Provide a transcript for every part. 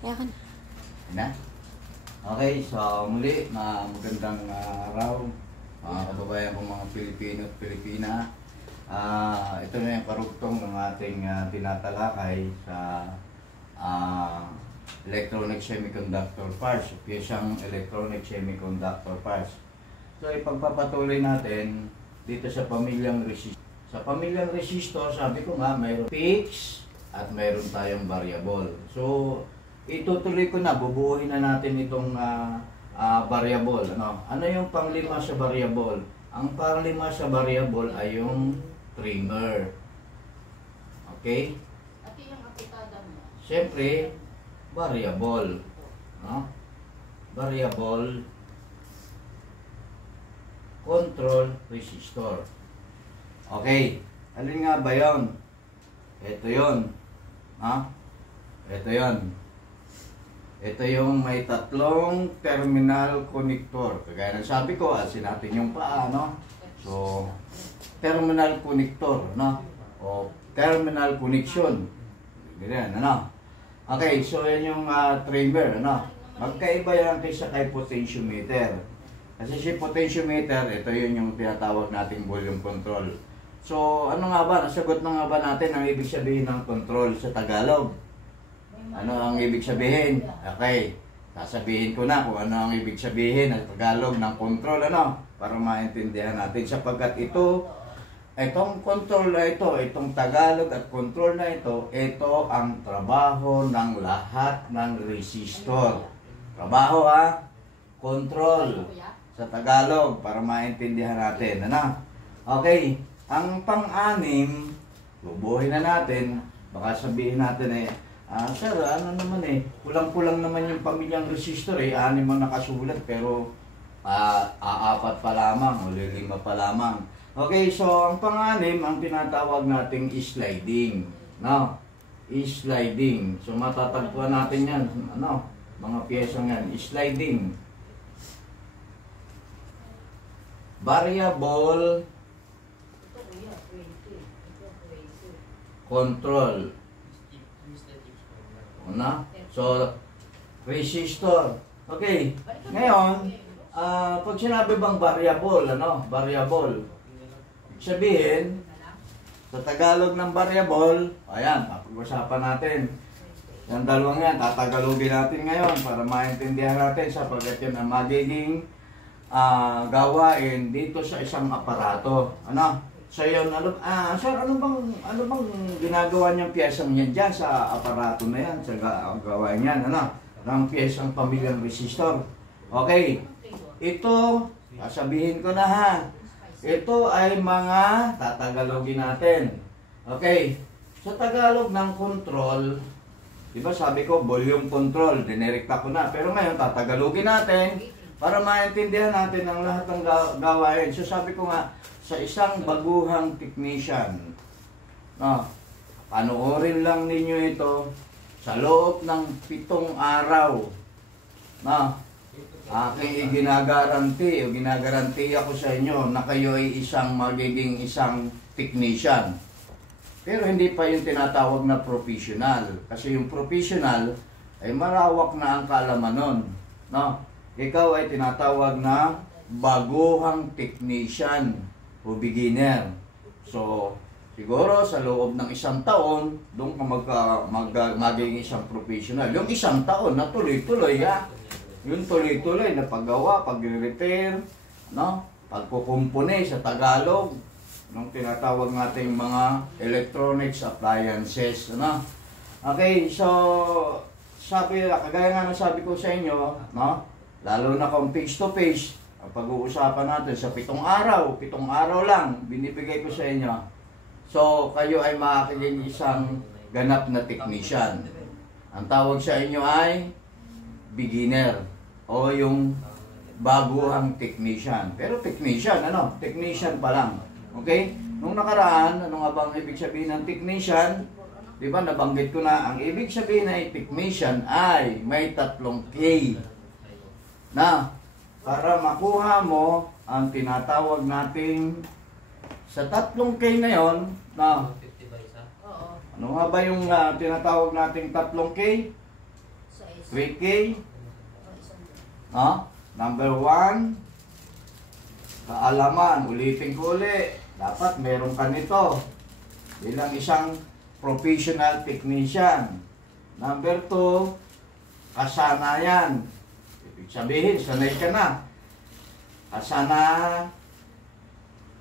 Yakan. Na? Okay, so muli, magandang araw mga kababayan kong mga Pilipino at Pilipina. Ito na yung karugtong ng ating tinatalakay sa electronic semiconductor parts, pyesang electronic semiconductor parts. So ipagpapatuloy natin dito sa pamilyang resistor. Sa pamilyang resistor, sabi ko nga, mayroon fixed at mayroon tayong variable. So itutuloy ko na, bubuuhin na natin itong variable. Ano yung panglima sa variable? Ang panglima sa variable ay yung trimmer. Okay? At yung apitada mo? Siyempre, variable. Variable control resistor. Okay. Alin nga ba yun? Ito yun. Ito yun. Ito yung may tatlong terminal connector. Kagaya ng sabi ko, asin natin yung paa, no? So, terminal connector, no? O terminal connection. Ganyan, ano? Okay, so yan yung trimmer, ano? Magkaiba yan kaysa kay potentiometer. Kasi si potentiometer, ito yun yung tinatawag nating volume control. So, ano nga ba? Nasagot na nga ba natin ang ibig sabihin ng control sa Tagalog? Ano ang ibig sabihin? Okay, sasabihin ko na kung ano ang ibig sabihin ng Tagalog ng control, ano? Para maintindihan natin. Sapagkat itong control na ito, itong Tagalog at control na ito ang trabaho ng lahat ng resistor. Trabaho control sa Tagalog para maintindihan natin. Ano? Okay, ang pang-anim, bubuhin na natin, baka sabihin natin sir, ano naman kulang-kulang naman yung pamilyang resistor anim ang nakasulat pero apat pa lamang o 5 pa lamang. Okay, so ang pang-anim, ang tinatawag nating sliding. No? Sliding. So matatagpuan natin yan, mga piyesang yan, sliding. Variable control. So, resistor. Okay. Ngayon, pag sinabi bang variable, variable. Sabihin, sa Tagalog ng variable, ayan, papag-usapan natin. Yung dalawang yan, tatagalogin natin ngayon para maintindihan natin sapagkat yun ang magiging gawain dito sa isang aparato. So yun, sir, ano bang ginagawa niyang piyesang yan dyan sa aparato na yan, sa gawain yan, ng piyesang pamilyang resistor? Okay, ito, sasabihin ko na ito ay mga tatagalogin natin. Okay, sa Tagalog ng control, diba sabi ko, volume control, dinerekta ko na, pero ngayon tatagalogin natin para maintindihan natin ang lahat ng gawain. So sabi ko nga, sa isang baguhang technician, panoorin lang ninyo ito sa loob ng 7 araw. Aking ginagaranti o ginagaranti ako sa inyo na kayo ay magiging isang technician. Pero hindi pa yung tinatawag na professional. Kasi yung professional ay malawak na ang kaalaman nun. Ikaw ay tinatawag na baguhang technician o beginner. So, siguro sa loob ng 1 taon, doon ka magiging isang professional. Yung 1 taon na tuloy-tuloy, yung tuloy-tuloy na paggawa, pag-repair, pagkukumpune sa Tagalog, nung tinatawag nating mga electronics appliances. Okay, so, kagaya nga ng sabi ko sa inyo, lalo na kung face-to-face, ang pag-uusapan natin sa 7 araw, 7 araw lang, binibigay ko sa inyo. So, kayo ay makakaging isang ganap na technician. Ang tawag sa inyo ay beginner o yung baguhang technician. Pero technician, technician pa lang. Okay? Nung nakaraan, ano nga bang ibig sabihin ng technician? Diba, nabanggit ko na, ang ibig sabihin ng technician ay may 3 K. Para makuha mo ang tinatawag nating sa 3 K na yon, ano nga ba yung tinatawag nating 3 K? 3K. No? Number 1, kaalaman. Ulitin ko ulit. Dapat meron ka nito bilang isang professional technician. Number 2, kasanayan. Ibig sabihin, sanay ka na.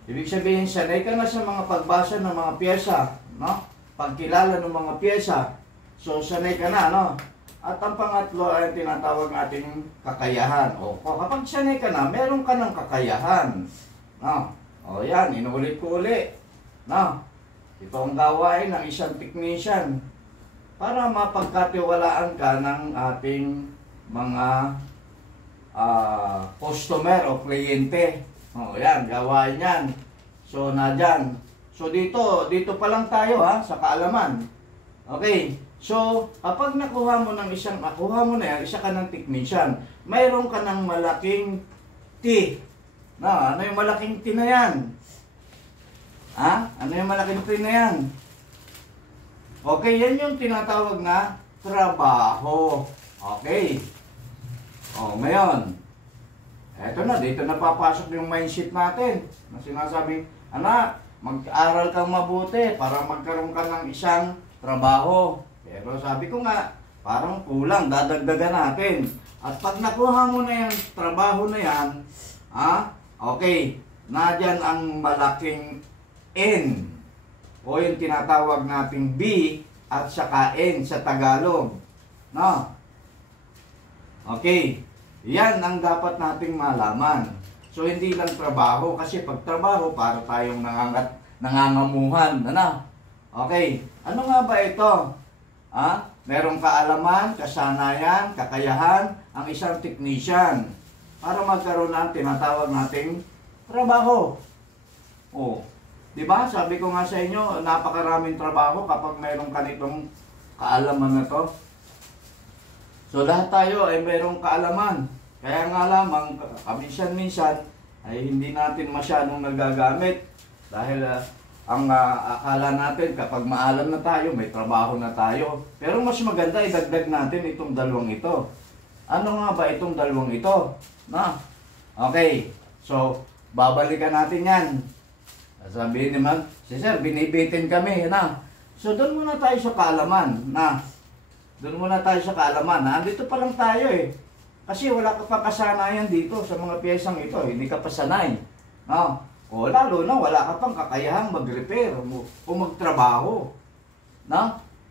Ibig sabihin, sanay ka na sa mga pagbasa ng mga pyesa, no? Pagkilala ng mga pyesa. So, sanay ka na, no? At ang pangatlo ay tinatawag nating kakayahan. O, kapag sanay ka na, meron ka ng kakayahan. No? O, yan, inuulit ko ulit. No? Ito ang gawain ng isang technician para mapagkatiwalaan ka ng ating mga customer o kliyente. O, yan, gawain yan. So, nadyan. So, dito pa lang tayo, ha, sa kaalaman. Okay. So, kapag nakuha mo na yan, isa ka ng technician, mayroon ka ng malaking T. No, ano yung malaking T na yan? Ha? Ano yung malaking T na yan? Okay, yan yung tinatawag na trabaho. Okay. O, ngayon, eto na, dito na papasok yung mindset natin. Na sinasabing, anak, mag-aral kang mabuti para magkaroon ka ng isang trabaho. Pero sabi ko nga, parang kulang, dadagdagan natin. At pag nakuha mo na yung trabaho na yan, okay, nadyan ang malaking N o yung tinatawag nating B at saka N sa Tagalog. No? Okay, yan ang dapat nating malaman. So, hindi lang trabaho, kasi pag trabaho, para tayong nangangamuhan. Ano? Okay, ano nga ba ito? Merong kaalaman, kasanayan, kakayahan ang isang technician para magkaroon ng tinatawag nating trabaho. Oh, 'di ba? Sabi ko nga sa inyo, napakaraming trabaho kapag mayroong kanitong kaalaman na to. So lahat tayo ay mayroong kaalaman. Kaya nga lamang minsan ay hindi natin masyadong nagagamit dahil ang akala natin kapag maalam na tayo, may trabaho na tayo. Pero mas maganda idagdag natin itong dalawang ito. Ano nga ba itong dalawang ito? Na? Okay. So, babalikan natin yan. Sabihin naman, Sir, binibitin kami. Na? So, doon muna tayo sa kaalaman. Na? Doon muna tayo sa kaalaman. Andito pa lang tayo eh. Kasi wala ka pa kasanayan dito sa mga piyesang ito. Hindi ka pa sanay. No? O lalo na wala ka pang kakayahang mag-repair o magtrabaho. No?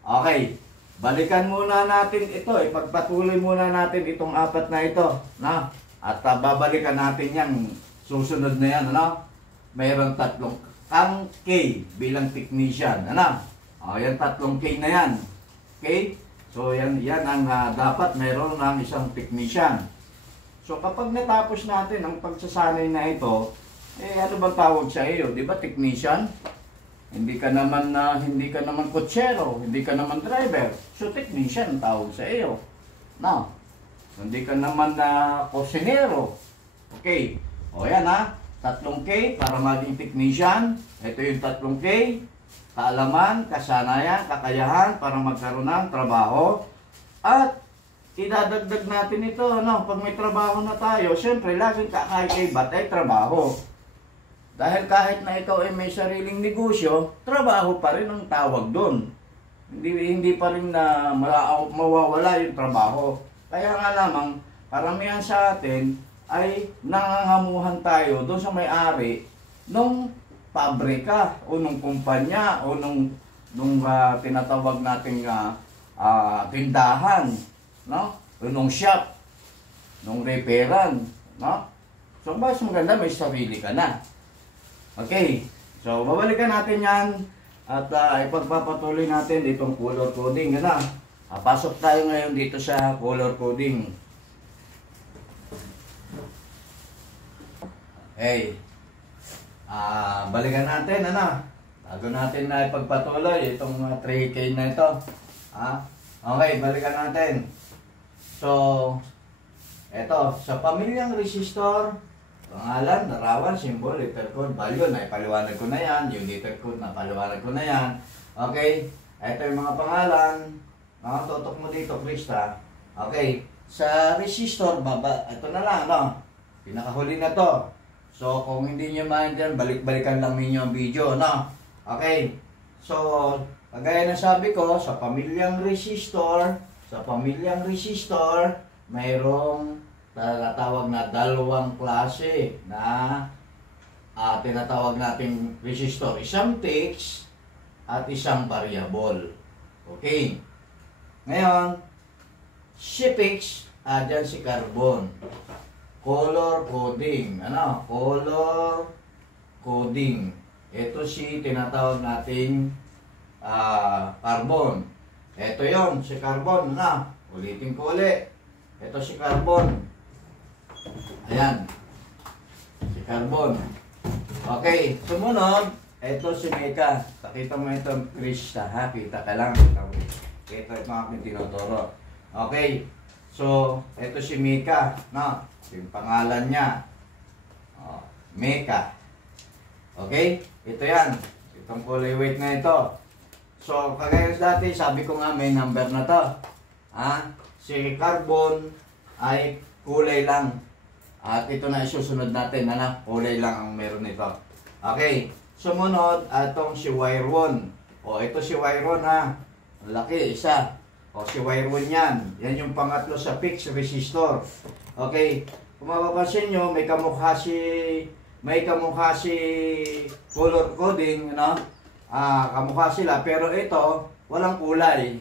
Okay. Balikan muna natin ito. Ipagpatuloy muna natin itong apat na ito. No? At babalikan natin yung susunod na yan. Ano? Mayroon 3 kang K bilang technician. Ano? O, yan 3 K na yan. Okay? So, yan ang dapat mayroon ng isang technician. So, kapag natapos natin ang pagsasanay na ito, ano bang tawag sa iyo? Di ba technician? Hindi ka naman kutsero, hindi ka naman driver. So technician ang tawag sa iyo. No. Hindi ka naman kusinero. Okay. O yan 3 K para maging technician. Ito yung 3 K. Kaalaman, kasanayan, kakayahan para magkaroon ng trabaho. At idadagdag natin ito, pag may trabaho na tayo, syempre laging kakaibat ay trabaho. Dahil kahit na ikaw ay may sariling negosyo, trabaho pa rin ang tawag doon. Hindi pa rin na mawawala yung trabaho. Kaya nga lamang, karamihan sa atin ay nangangamuhan tayo doon sa may-ari nung pabrika o nung kumpanya o nung tinatawag nating tindahan, no? O nung shop, nung repairan, no? So, mas maganda may sarili ka na. Okay, so babalikan natin yan at ipagpapatuloy natin itong color coding. Pasok tayo ngayon dito sa color coding. Okay, balikan natin, bago natin na ipagpatuloy itong 3K na ito. Okay, balikan natin. So, eto, sa pamilyang resistor, pangalan, larawan, symbol, letter code, value, naipaliwanag ko na yan. Yung letter code, napaliwanag ko na yan. Okay? Ito yung mga pangalan. Tutok mo dito, Krista. Okay. Sa resistor, baba. Ito na lang, no? Pinakahuli na to. So, kung hindi nyo maintindihan, balik-balikan lang ninyo ang video, no? Okay. So, kagaya na sabi ko, sa pamilyang resistor, mayroong tinatawag na dalawang klase na tinatawag nating resistor. Isang fixed at isang variable. Okay. Ngayon, si fixed, dyan si carbon. Color coding. Ano? Color coding. Ito si tinatawag nating carbon. Ito yon si carbon. Na, ulitin ko ulit. Ito si carbon. Ayan. Si carbon. Okay. Sumunod, ito si Meka. Pakita mo ito, Krista, ha? Kita ka lang. Ito aking tinuturo. Okay. So, ito si Meka. No? Yung pangalan niya. Meka. Okay? Ito yan. Itong kulay white na ito. So, kagaya dati, sabi ko nga may number na to. Si carbon ay kulay lang. At ito na isusunod natin. Kulay lang ang meron nito. Okay. Sumunod, itong si wire 1. Ito si wire 1 ha. Laki, isa. Si wire 1 yan. Yan yung pangatlo sa fixed resistor. Okay. Kung mapapansin nyo, may kamukha si color coding, no? Kamukha sila, pero ito, walang kulay.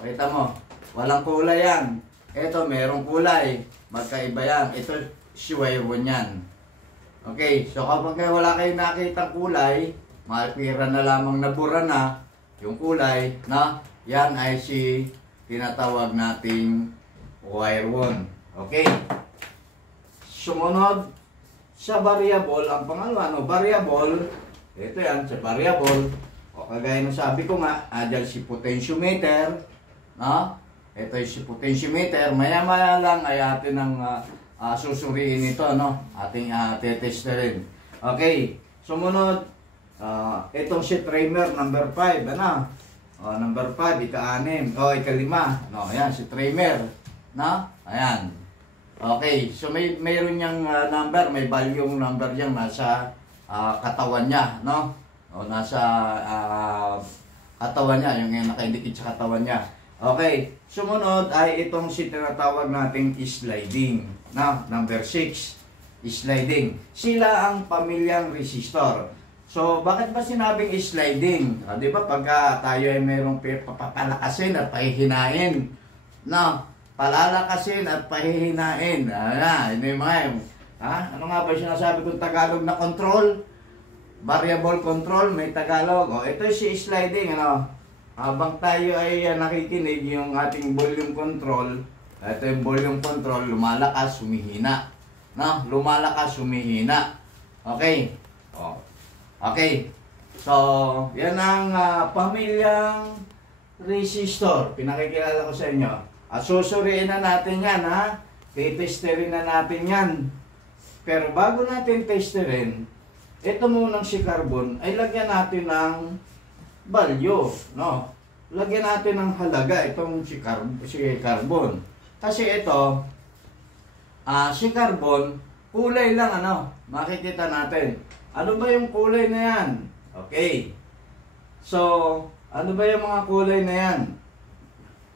Kita mo, walang kulay yan. Ito, merong kulay. Magkaiba yan. Ito, si wire 1 yan. Okay, so kapag wala kayong nakitang kulay, makikira na lamang nabura na yung kulay, na yan ay si tinatawag nating wire 1. Okay. Sumunod sa variable, ang pangalawa, variable, ito yan, sa variable, kagaya ng sabi ko nga, dyan si potentiometer, ito yung si potentiometer, maya-maya lang ay atin ang susuriin ito, ating tetesterin. Okay, sumunod, itong si timer number 5, number 5, ika-6, ika-5, ayan, si timer, ayan. Okay, so mayroon niyang number, may value number yang nasa katawan niya, nasa katawan niya, yung naka-indicate sa katawan niya. Okay, sumunod ay itong si tinatawag nating sliding, number 6, sliding. Sila ang pamilyang resistor. So, bakit ba sinabing sliding? Di ba pagka tayo ay mayroong papalakasin at pahihinain, palalakasin at pahihinain. Hindi mga ano nga ba sinasabi kong Tagalog na control? Variable control, may Tagalog. Ito si sliding, habang tayo ay nakikinig yung ating volume control, ito yung volume control, lumalakas, humihina. Lumalakas, humihina. Okay? Okay. So, yan ang pamilyang resistor. Pinakikilala ko sa inyo. Susuriin na natin yan, titesterin na natin yan. Pero bago natin testerin, ito munang si carbon, ay lagyan natin ng value, Lagyan natin ng halaga itong si carbon. Kasi ito, si carbon, kulay lang, makikita natin. Ano ba yung kulay na yan? Okay. So, ano ba yung mga kulay na yan?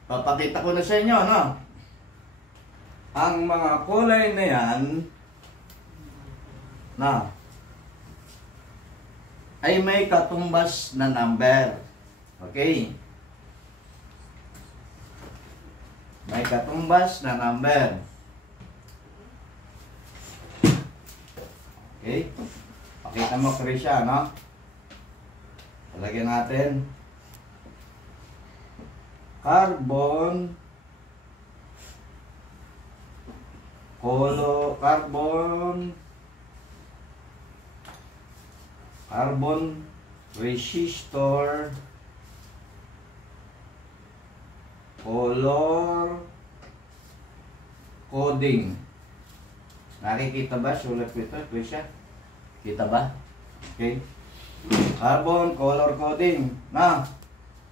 Papakita ko na sa inyo, Ang mga kulay na yan, ay may katumbas na number. Okay? May katumbas na number. Okay? Pakita mo, Krisha, Talagyan natin. Carbon, carbon resistor, color coding. Nakikita ba? Sulat ko ito, Krisha? Kita ba? Okay. Carbon, color coding.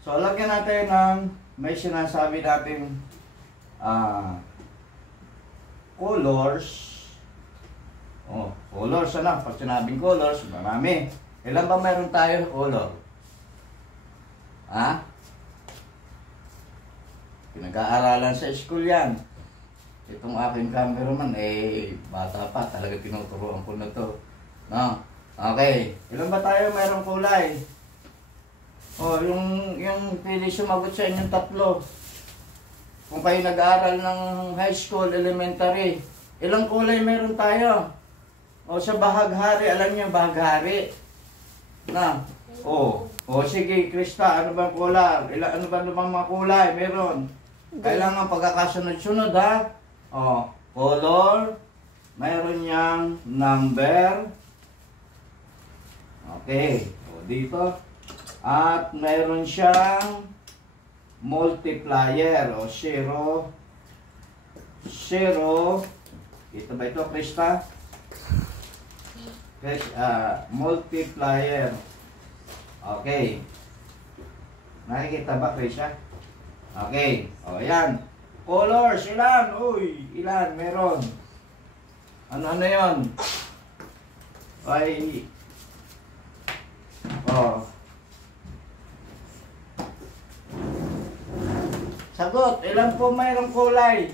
So, lagyan natin ng may sinasabi natin colors. Oh, colors ano? Pag sinabing colors, marami. Ilan ba meron tayo color? Ha? Pinag-aaralan sa school yan. Itong aking cameraman, bata pa. Talaga tinuturuan ko na to. No? Okay. Ilan ba tayo mayroong kulay? Oh, yung pili sumagot sa inyong tatlo. Kung kayo nag-aaral ng high school, elementary, ilang kulay meron tayo? O sa bahaghari, alam niyo bahaghari. Na? O sige, Krista, ano bang kulay? Ano bang mga kulay meron? Kailangan pagkakasunod-sunod ha. O, color, mayroon niyang number. Okay, o dito. At mayroon siyang multiplier o 0. Ito ba ito, Krista? Multiplier. Okay. Nakikita ba, Krista? Okay. O, yan. Colors, ilan? Uy, ilan? Meron. Ano yun? Ay. O. Sagot, ilan po mayroong kulay?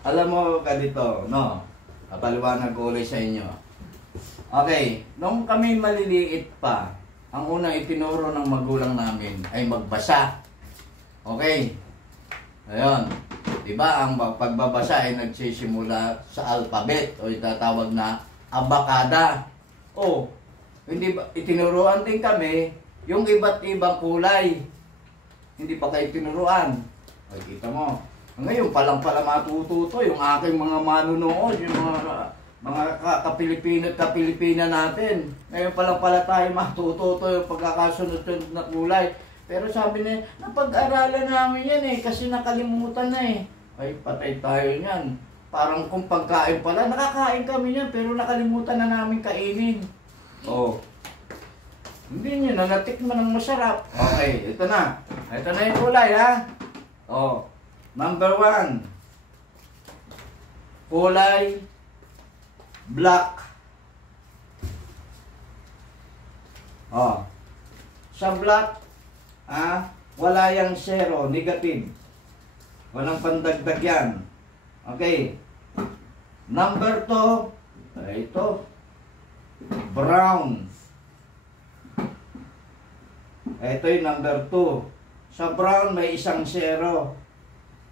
Alam mo ka dito, no? Kapaliwanag ko ulit sa inyo. Okay, nung kami maliliit pa, ang unang itinuro ng magulang namin ay magbasa. Okay? Ayun. Diba, ang pagbabasa ay nagsisimula sa alphabet o itatawag na abakada. O, hindi ba, itinuruan din kami yung iba't ibang kulay. Hindi pa kayo tinuruan. Ay, kita mo. Ngayon, palang pala matututo yung aking mga manunood, yung mga kapilipino at kapilipina natin. Ngayon palang pala tayo matututo yung pagkakasunod na kulay. Pero sabi niya, napag-aralan namin yan kasi nakalimutan na Ay, patay tayo niyan. Parang kung pagkain pala, nakakain kami niyan, pero nakalimutan na namin kainin. Oh. Hindi niyo na natikman ng masarap. Okay, ito na. Ito na yung kulay, ha? Oh. Number 1. Kulay black. Oh. Sa black, wala yang 0, negative. Walang pandagdag yan. Okay. Number 2, ito. Brown. Ito yung number 2. Sa brown may isang 0.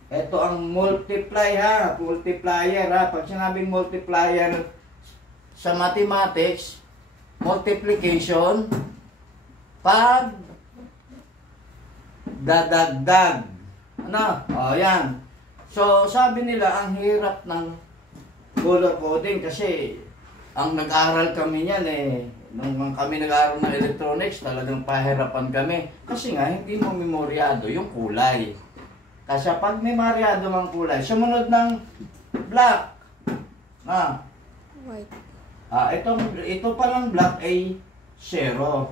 Ito ang multiply ha. Multiplier ha. Pag sinabing multiplier sa mathematics, multiplication, pag dadagdag. Ano? O yan. So sabi nila ang hirap ng color coding kasi ang nag-aral kami niyan nung kami nag-aaral ng electronics, talagang pahirapan kami. Kasi nga, hindi mo memoryado yung kulay. Kasi pag memoryado ang kulay, sumunod ng black. White. Ito palang black ay 0.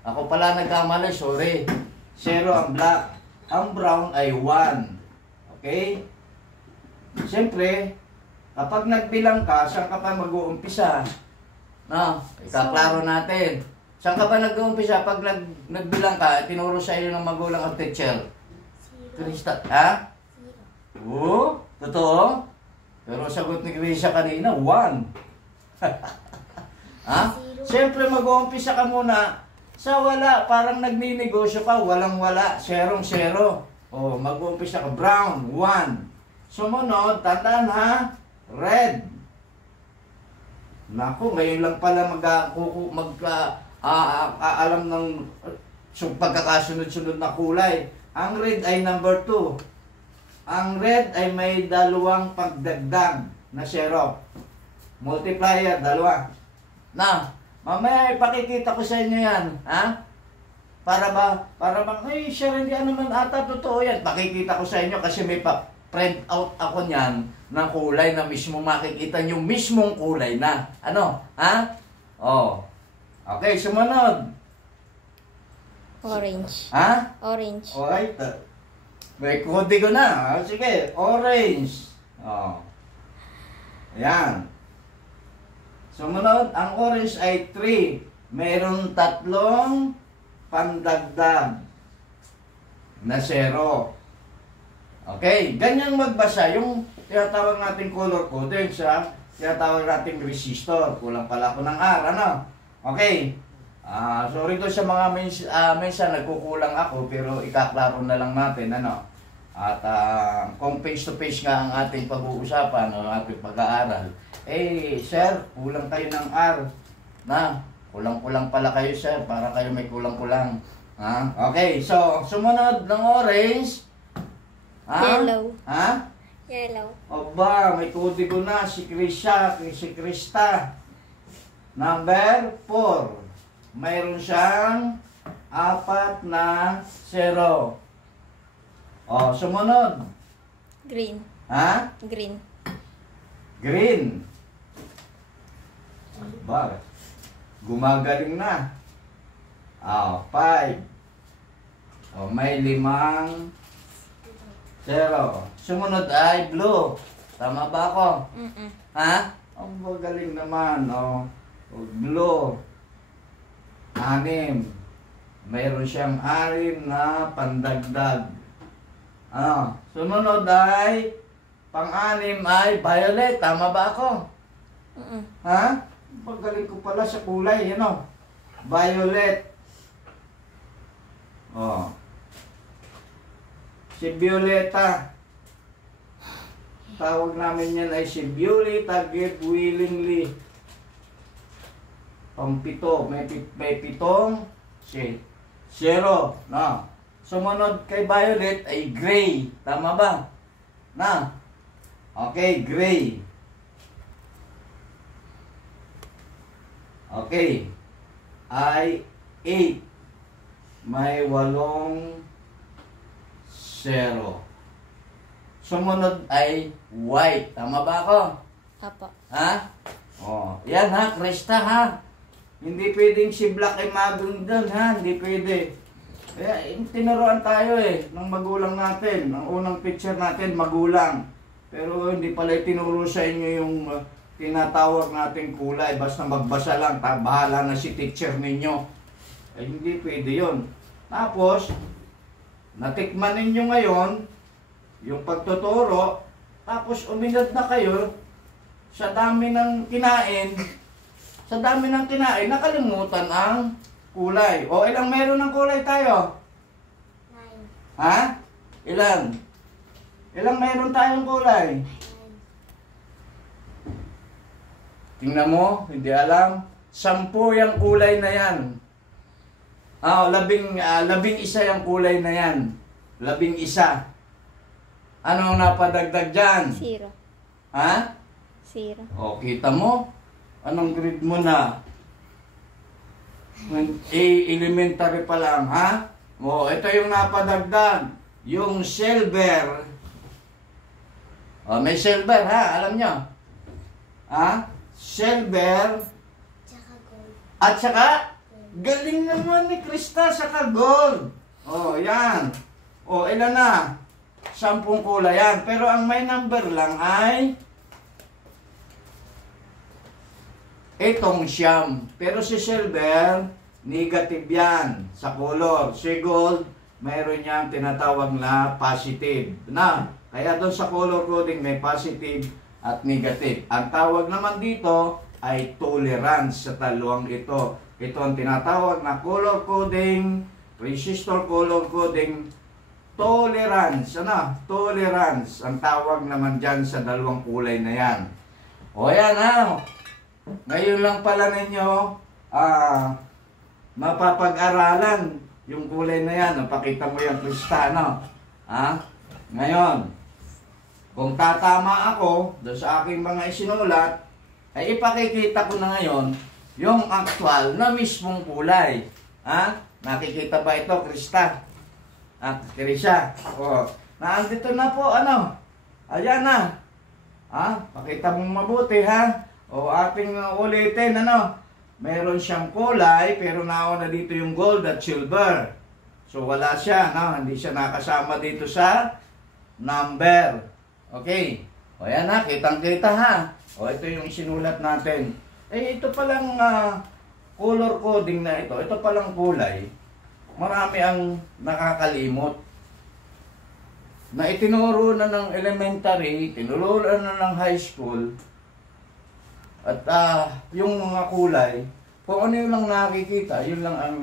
Ako pala nagkamali, sorry. 0 ang black. Ang brown ay 1. Okay? Siyempre, kapag nagbilang ka, saan ka pa mag-uumpisa? Ikaklaro natin. Saan ka ba nag-uumpisa? Pag nagbilang ka, tinuro sa iyo ng magulang ang teacher. Krista, ha? Oo? Totoo? Pero sagot ni Krista kanina, 1. Ha? Siyempre mag-uumpisa ka muna sa wala. Parang nagninegosyo ka, walang wala. 0, 0. O, mag-uumpisa ka, brown, 1. Sumunod, tandaan ha? Red. Naku, ngayon lang pala alam ng pagkakasunod-sunod na kulay. Ang red ay number 2. Ang red ay may 2 pagdagdag na 0. Multiplier, 2. Mamaya ipakikita ko sa inyo yan. Ha? Para bang, siya hindi naman ata totoo yan. Pakikita ko sa inyo kasi may print out ako niyan ng kulay na mismo makikita nyo mismong kulay na. Ano? Ha? Oh. Okay, sumunod. Orange. Ha? Orange. Okay. May kode ko na. Sige, orange. Oh. Ayan. Sumunod, ang orange ay 3. Mayroon 3 pandagdag na 0. Okay, ganyan magbasa yung tinatawag nating color coding sa tinatawag nating resistor. Kulang pala ako ng R, ano? Okay. Sorry to sa mga minsan nagkukulang ako pero ikaklaro na lang natin, ano? At kung face to face nga ang ating pag-uusapan o ating pag-aaral, sir, kulang kayo ng R. Na, kulang-kulang pala kayo, sir, para kayo may kulang-kulang. Okay, so sumunod ng orange. Yellow. Ha? Yellow. Oba, may kodigo na si Krista. Number 4. Mayroon siyang 4 na 0. O, sumunod. Green. Ha? Green. Green. Ba, gumagaling na. 5. O, may 5 0. Sumunod ay blue. Tama ba ako? Ha? Ang magaling naman. O, blue. 6. Mayroon siyang 6 na pandagdag. Sumunod ay pang-6 ay violet. Tama ba ako? Ha? Magaling ko pala sa kulay. Ano? Violet. Si Violeta. Tawag namin yan ay si Violeta Give Willingly. Pang-7. May 7. 0. No. Sumunod kay Violet ay gray. Tama ba? Na. Okay, gray. Okay. Ay 8. May 8 0. Sumunod ay white. Tama ba ako? Apo. Ha? Yan ha, Krista ha. Hindi pwedeng si Black ay maging doon ha. Hindi pwede. Tinuruan tayo ng magulang natin. Ang unang picture natin, magulang. Pero hindi pala tinuro sa inyo yung tinatawag nating kulay. Basta magbasa lang, bahala na si teacher ninyo. Hindi pwede yun. Tapos, natikman ninyo ngayon yung pagtuturo, tapos uminad na kayo sa dami ng kinain, nakalimutan ang kulay. O ilang meron ng kulay tayo? 9. Ha? Ilang? Ilang meron tayong kulay? 9. Tingnan mo, hindi alam. 10 yung kulay na yan. 11 yung kulay na yan. 11. Ano ang napadagdag dyan? 0. Ha? 0. O, kita mo? Anong grade mo na? Elementary pa lang, ha? O, ito yung napadagdag. Yung silver. O, may silver, ha? Alam nyo? Ha? Silver. Tsaka gold. At saka, galing naman ni Krista, saka gold. O, yan. O, ilan na? 10 kulay yan. Pero ang may number lang ay itong siyam. Pero si silver, negative yan sa color. Si gold, mayroon niyang tinatawag na positive. Kaya doon sa color coding may positive at negative. Ang tawag naman dito ay tolerance sa taluang ito. Ito ang tinatawag na color coding, resistor color coding, tolerance. Tolerance. Ang tawag naman dyan sa dalawang kulay na yan. O yan ngayon lang pala ninyo mapapag-aralan yung kulay na yan. Pakita mo yung Krista, Ngayon, kung tatama ako doon sa aking mga isinulat, ay ipakikita ko na ngayon yung actual na mismong kulay. Nakikita ba ito, Krista? Krista. Naandito na po, Ayan na. Pakita mong mabuti, ating ulitin, Meron siyang kulay, pero nauna dito yung gold at silver. So wala siya, no? Hindi siya nakasama dito sa number. Okay. O yan ha, kitang-kita ha. O ito yung sinulat natin. Eh ito palang color coding na ito. Ito palang kulay. Marami ang nakakalimot. Na itinuro na ng elementary, tinuro na ng high school. At yung mga kulay, kung ano yung lang nakikita, yun lang ang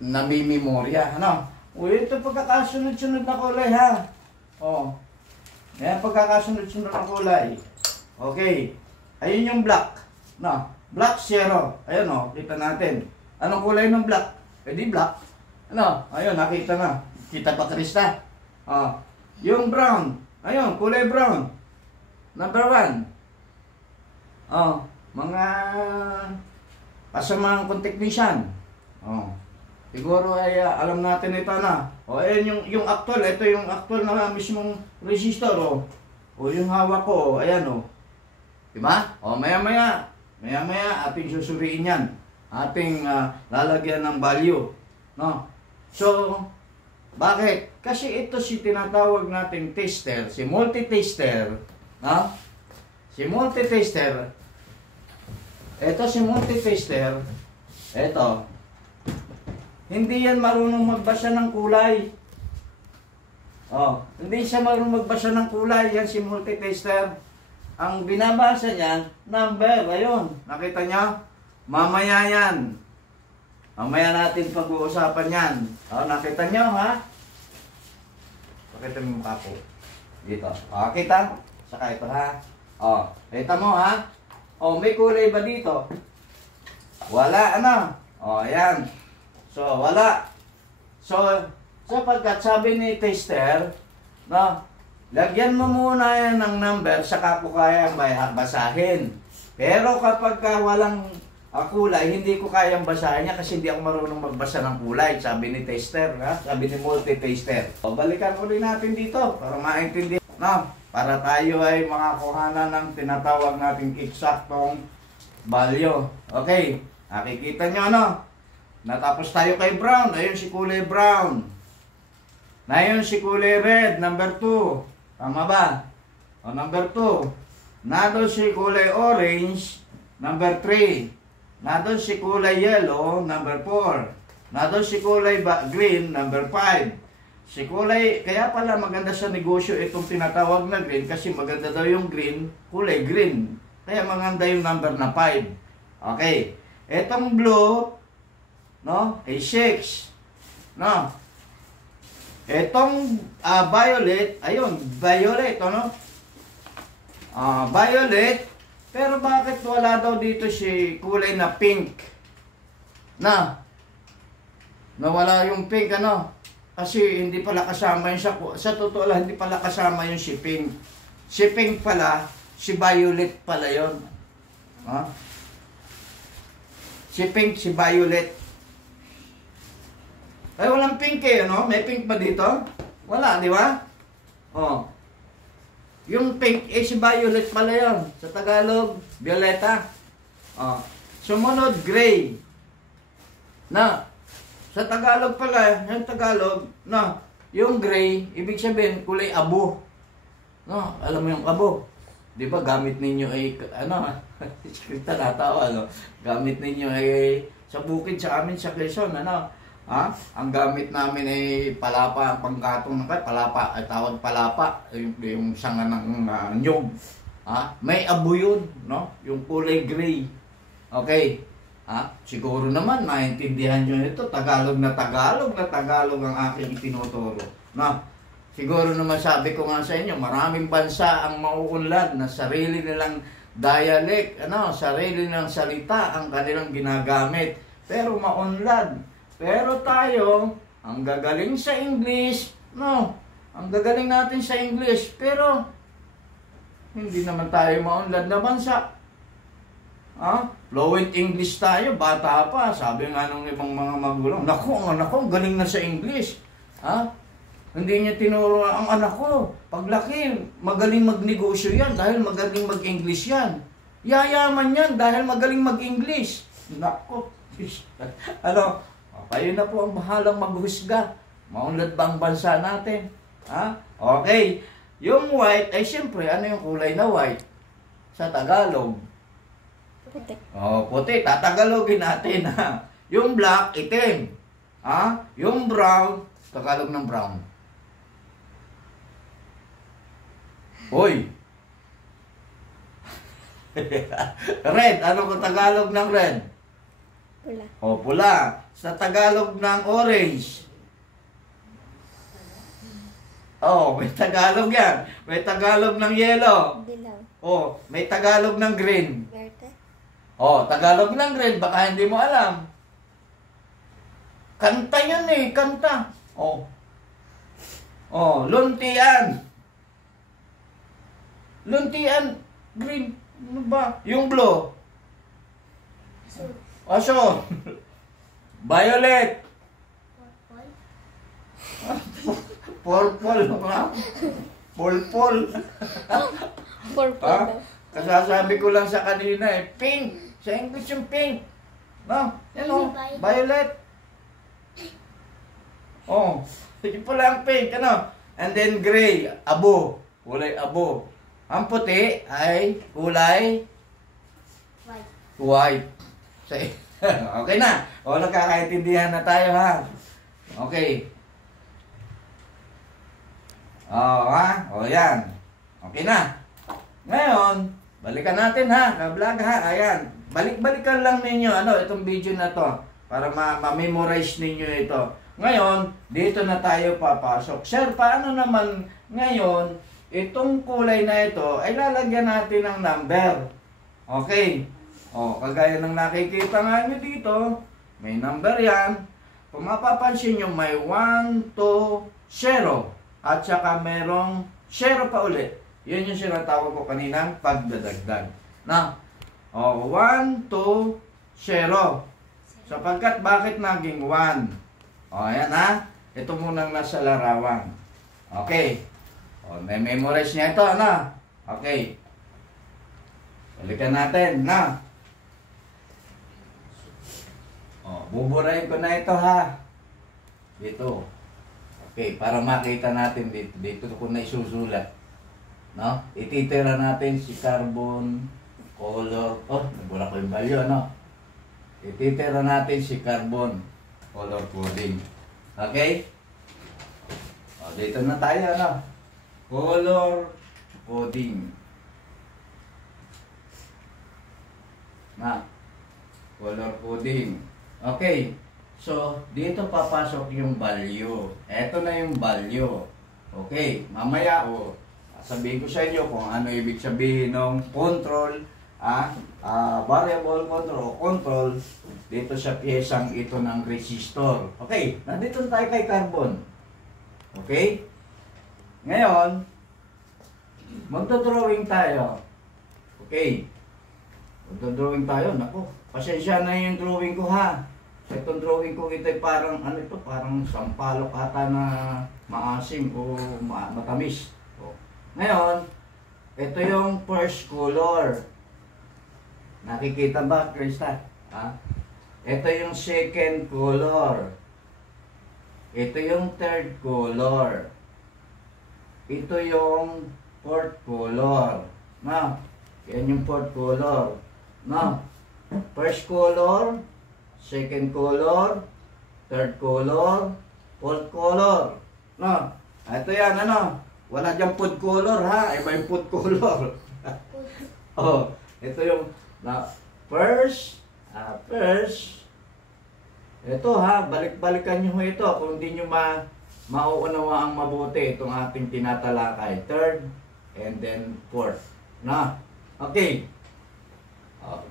namimemorya, ano? O ito pagkakasunod-sunod na kulay ha. O. Yan pagkakasunod-sunod na kulay. Okay. Ayun yung black. No, black zero. Ayun o, kita natin. Anong kulay ng black? Eh di black. Ano? Ayun, nakita na. Kita pa Krista? O. Yung brown. Ayun, kulay brown. Number 1. O. Mga kasamang technician. Oh. Siguro ay alam natin ito na. O ayan yung actual, ito yung actual na mismong resistor oh. O yung hawak ko, oh. Ayan oh. Diba? O maya-maya ating susuriin yan. Ating lalagyan ng value, no? So, bakit? Kasi ito si tinatawag nating tester, si multi-tester, no? Si multi-tester. Ito si multi-tester. Ito. Hindi yan marunong magbasa ng kulay. Oh, hindi siya marunong magbasa ng kulay. Yan si multi-tester. Ang binabasa niyan, number. Ayun, nakita niyo? Mamaya yan. Mamaya natin pag-uusapan yan. Oh, nakita niyo ha? Pakita mo yung mukha ko. Dito. Oh, kita? Saka ito ha? Oh, kita mo ha? Oh, may kulay ba dito? Wala, ano? Oh, ayan. So, wala. So, sapagkat sabi ni tester, no, lagyan mo muna yan ng number, saka ko kayang basahin. Pero kapag walang kulay, hindi ko kayang basahin niya kasi hindi ako marunong magbasa ng kulay, sabi ni tester, ha? Sabi ni multi-tester. So, balikan ulit natin dito para maintindihan. No, para tayo ay makakuhanan ng tinatawag nating eksaktong value. Okay, nakikita nyo ano? Natapos tayo kay brown. Ayun si kulay brown. Ngayon si kulay red, number 2. Tama ba? O, number 2. Nandun si kulay orange, number 3. Nandun si kulay yellow, number 4. Nandun si kulay green, number 5. Si kulay, kaya pala maganda sa negosyo itong tinatawag na green kasi maganda daw yung green, kulay green. Kaya maganda yung number na 5. Okay. Etong blue, no, ay 6. No. Etong violet, ayun, violet, ano? Violet, pero bakit wala daw dito si kulay na pink? Na nawala yung pink, ano? Kasi hindi pala kasama yun sa totoo lang, hindi pala kasama yung si pink. Si pink pala, si violet pala yun. Ha? Si pink, si violet. Ay, walang pink eh, no? May pink ba dito? Wala, di ba? Oh. Yung pink, eh, si violet pala yun. Sa Tagalog, violeta. Oh. Sumunod, gray. Na, sa Tagalog pala, yung Tagalog, no, yung gray, ibig sabihin, kulay abo. No, alam mo yung abo. Di ba, gamit ninyo ay, ano, kita natawa, no? Gamit ninyo ay, sa bukid sa amin, sa Quezon, ano, ha? Ang gamit namin ay palapa, pangkatong ng palapa, ay tawag palapa, yung sanga ng nyog. Ha? May abo yun, no? Yung kulay gray. Okay. Ha? Siguro naman, maintindihan nyo ito, Tagalog na Tagalog ang aking itinuturo. No? Siguro naman sabi ko nga sa inyo, maraming bansa ang mauunlad na sarili nilang dialect, ano, sarili nilang salita ang kanilang ginagamit. Pero maunlad. Pero tayo, ang gagaling sa English, no, ang gagaling natin sa English, pero hindi naman tayo maunlad na bansa. Fluent English tayo, bata pa. Sabi nga nung ibang mga magulang, naku, ang anak ko, galing na sa English. Hindi niya tinuro ang anak ko. Paglaki, magaling magnegosyo yan dahil magaling mag-English yan. Yayaman yan dahil magaling mag-English. Naku, ano? Kayo na po ang bahalang maghusga. Maunlad ba ang bansa natin? Ha? Okay. Yung white, ay siyempre, ano yung kulay na white? Sa Tagalog. Puti. Puti. Tatagalogin natin, ha? Yung black, itim. Ha? Yung brown, Tagalog ng brown. Hoy! Red, ano ko Tagalog ng red? Pula. Pula. Sa Tagalog ng orange. May Tagalog yan. May Tagalog ng yellow. Dilaw. May Tagalog ng green. Verde. Tagalog ng green, baka hindi mo alam. Kanta yun eh, kanta. Luntian. Luntian, green. Ano ba? Yung blue. Aso. Violet. Purple. Purple nga. Purple. Purple Ha? daw. Kasasabi ko lang sa kanina eh. Pink. Sa English yung pink. No? Yan o. Violet. Sige pala ang pink. Ano? And then gray. Abo. Kulay abo. Ang puti ay kulay White. white. Okay na. Nakakaintindihan na tayo ha. Okay. Yan. Okay na. Ngayon, balikan natin ha. Ka-vlog ha. Ayan. Balik-balikan lang ninyo itong video na to para ma-memorize ninyo ito. Ngayon, dito na tayo papasok. Sir, paano naman ngayon itong kulay na ito ay lalagyan natin ng number? Okay. Kagaya ng nakikita nga nyo dito, may number yan. Kung mapapansin nyo, may 1, 2, 0. At saka merong 0 pa ulit. Yun yung sinatawag ko kaninang pagdadagdag. Na, 1, 2, 0. Sapagkat bakit naging 1? Ayan ha. Ito munang nasa larawan. Okay. Memorize niya ito, Okay. Balikan natin, Buburahin ko na ito, ha. Dito. Okay, para makita natin dito. Dito ko na isusulat. Ititira natin si carbon, color. Nabula ko yung value, Ititira natin si carbon, color coding. Okay? Dito na tayo, color coding. Color coding. Okay. So, dito papasok yung value. Ito na yung value. Okay. Mamaya, sabihin ko sa inyo kung ano ibig sabihin ng control, variable control o control dito sa piyesang ito ng resistor. Okay. Nandito tayo kay carbon. Okay. Ngayon, magdodrawing tayo. Okay. Magdodrawing tayo. Naku, pasensya na yung drawing ko ha. Itong drawing ko ito ay parang, parang sampalok ata na maasim o matamis. Ngayon, ito yung first color. Nakikita ba, Krista? Ito yung second color. Ito yung third color. Ito yung fourth color. Yan yung fourth color. First color, second color, third color, fourth color. Ito yan, wala diyang food color, ha? Iba yung food color. Ito yung first. Ito ha, balik-balikan nyo ito kung hindi nyo mauunawa ang mabuti itong ating tinatalakay. Third, and then fourth. Okay.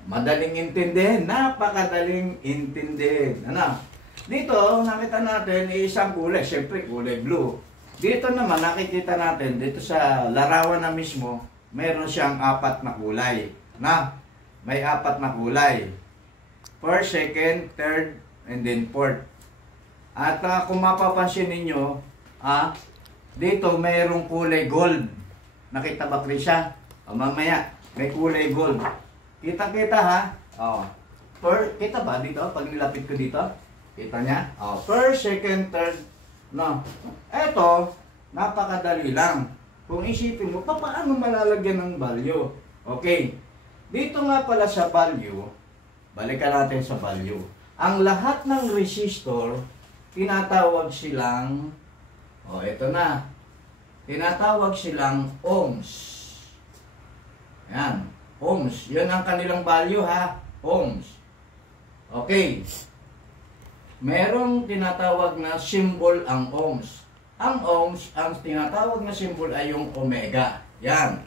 Madaling intindihin. Napakadaling intindihin. Dito, nakita natin isang kulay. Siyempre, kulay blue. Dito naman, nakikita natin, dito sa larawan na mismo, meron siyang 4 na kulay. May 4 na kulay. First, second, third, and then fourth. At kung mapapansin ninyo, dito mayroong kulay gold. Nakita ba, Krisha? Mamaya, may kulay gold. Kita-kita ha? Kita ba dito? Pag nilapit ko dito? Kita niya? Oh, first, second, third. No. Eto, napakadali lang. Kung isipin mo, paano malalagyan ng value? Okay. Dito nga pala sa value, balikan natin sa value. Ang lahat ng resistor, tinatawag silang, ito na, tinatawag silang ohms. Yan, ohms. Yan ang kanilang value ha, ohms. Okay. Merong tinatawag na symbol ang ohms. Ang ohms, ang tinatawag na symbol ay yung omega. Yan.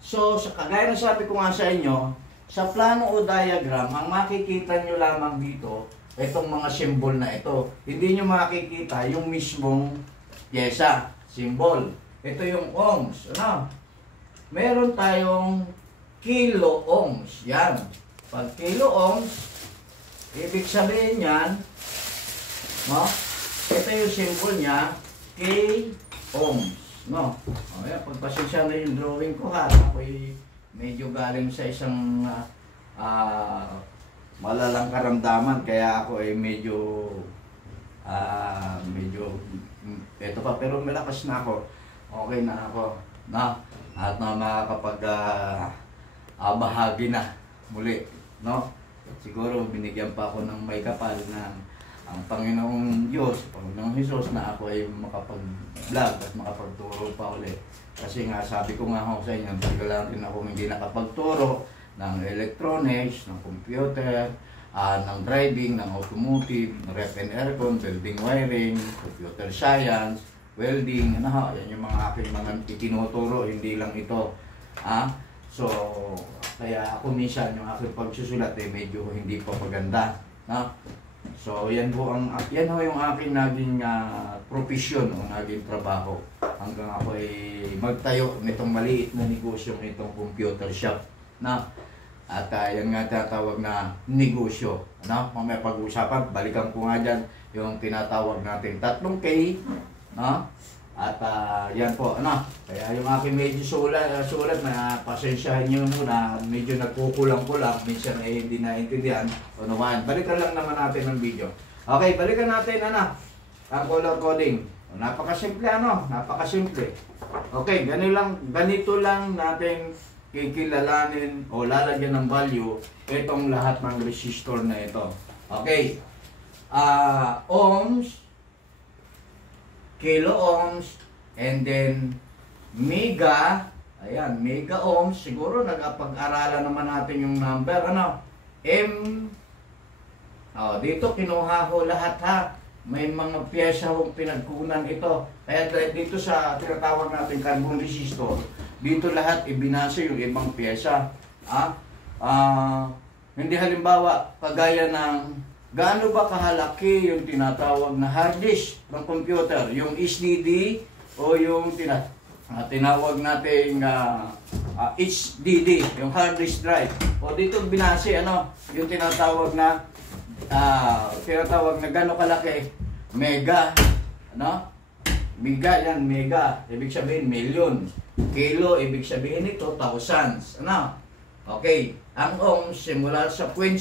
So, kagaya na sabi ko nga sa inyo, sa plano o diagram, ang makikita nyo lamang dito, itong mga symbol na ito. Hindi nyo makikita yung mismong pyesa, symbol. Ito yung ohms. Ano? Meron tayong kilo ohms. Yan. Pag kilo ohms, ibig sabihin yan, no? Ito yung symbol niya, K ohms. No? Ayan, pagpasensya na yung drawing ko ha. Ako'y medyo galing sa isang malalang karamdaman. Kaya ako ay medyo eto pa, pero malakas na ako. Okay na ako. No? At na makakapag bahagi na muli. No? Siguro binigyan pa ako ng may kapal na ang Panginoong Diyos, Panginoong Hesus na ako ay makapag-vlog at makapagturo pa ulit. Kasi nga sabi ko nga ako sa inyo, talaga rin ako hindi nakapagturo ng electronics, ng computer, ng driving, ng automotive, ng ref and aircon, building wiring, computer science, welding, yan yung mga aking mga itinuturo, hindi lang ito. So, kaya ako minsan yung aking pagsusulat medyo hindi pa maganda. So, yan ho yung aking naging profesyon o naging trabaho. Hanggang ako ay magtayo nitong maliit na negosyo, nitong computer shop. At yan nga tinatawag na negosyo. Mamaya pag-uusapan, balikan ko nga dyan yung tinatawag natin 3K. At yan po, kaya yung aking medyo sulat na pasensyahan nyo muna, medyo nagkukulang-kulang, minsan ay hindi naintindihan, unawain. Balikan lang naman natin ang video. Okay, balikan natin, ang color coding. Napakasimple, napakasimple. Okay, ganito lang natin kikilalanin o lalagyan ng value itong lahat ng resistor na ito. Okay, ohms, kilo ohms, and then mega, ayan, mega ohms, siguro nagpag-aralan naman natin yung number, dito kinuha ho lahat ha, may mga pyesa hong pinagkunan ito, kaya dito sa tinatawag natin carbon resistor, dito lahat ibinasa yung ibang pyesa, hindi halimbawa, kagaya ng gaano ba kahalaki yung tinatawag na hard disk ng computer? Yung SSD o yung tinawag natin HDD, yung hard disk drive. O dito binase, yung tinatawag na gaano kalaki? Mega. Mega yan, mega. Ibig sabihin, million. Kilo, ibig sabihin ito, thousands. Okay. Ang ohms, simula sa 0.0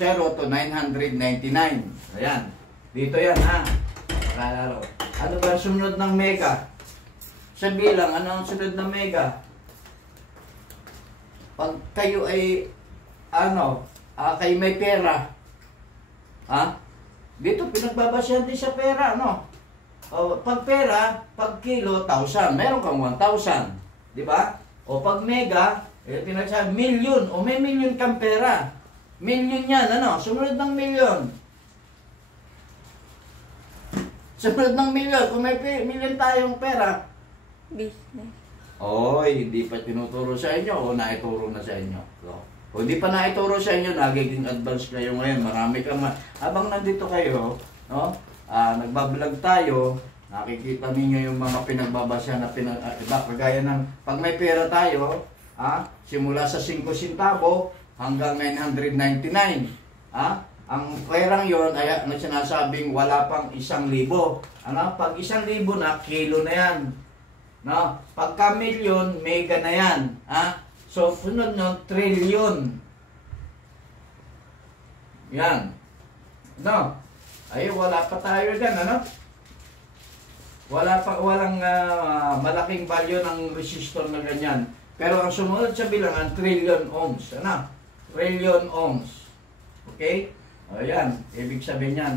to 999. Ayan. Dito yan, Pakalaro. Ano ba sunod ng mega? Sa bilang, ano ang sunod ng mega? Pag kayo ay, kayo may pera, dito pinagbabasyan din sa pera, pag pera, pag kilo, 1,000. Meron kang 1,000. Di ba? O pag mega, pinagsabi, million. O may million kang pera. Million yan, Sumunod ng million. Sumunod ng million. Kung may million tayong pera. Business. Hindi pa tinuturo sa inyo o naituro na sa inyo. Kung hindi pa naituro sa inyo, nagiging advance kayo ngayon. Marami kang habang nandito kayo, nagbablog tayo, nakikita niyo yung mga pinagbabasya na kagaya ng pag may pera tayo, simula sa 5 centavo hanggang 999. Ang perang yon ay sinasabing wala pang 1,000. Pag 1,000 na, kilo na yan. Pagka milyon, mega na yan. So, sunod nun, trillion. Yan. Ay, wala pa tayo dyan, ano? Walang malaking value ng resistor na ganyan. Pero ang sumunod sa bilangan, trillion ohms. Ano? Trillion ohms. Okay? O yan, ibig sabihin yan.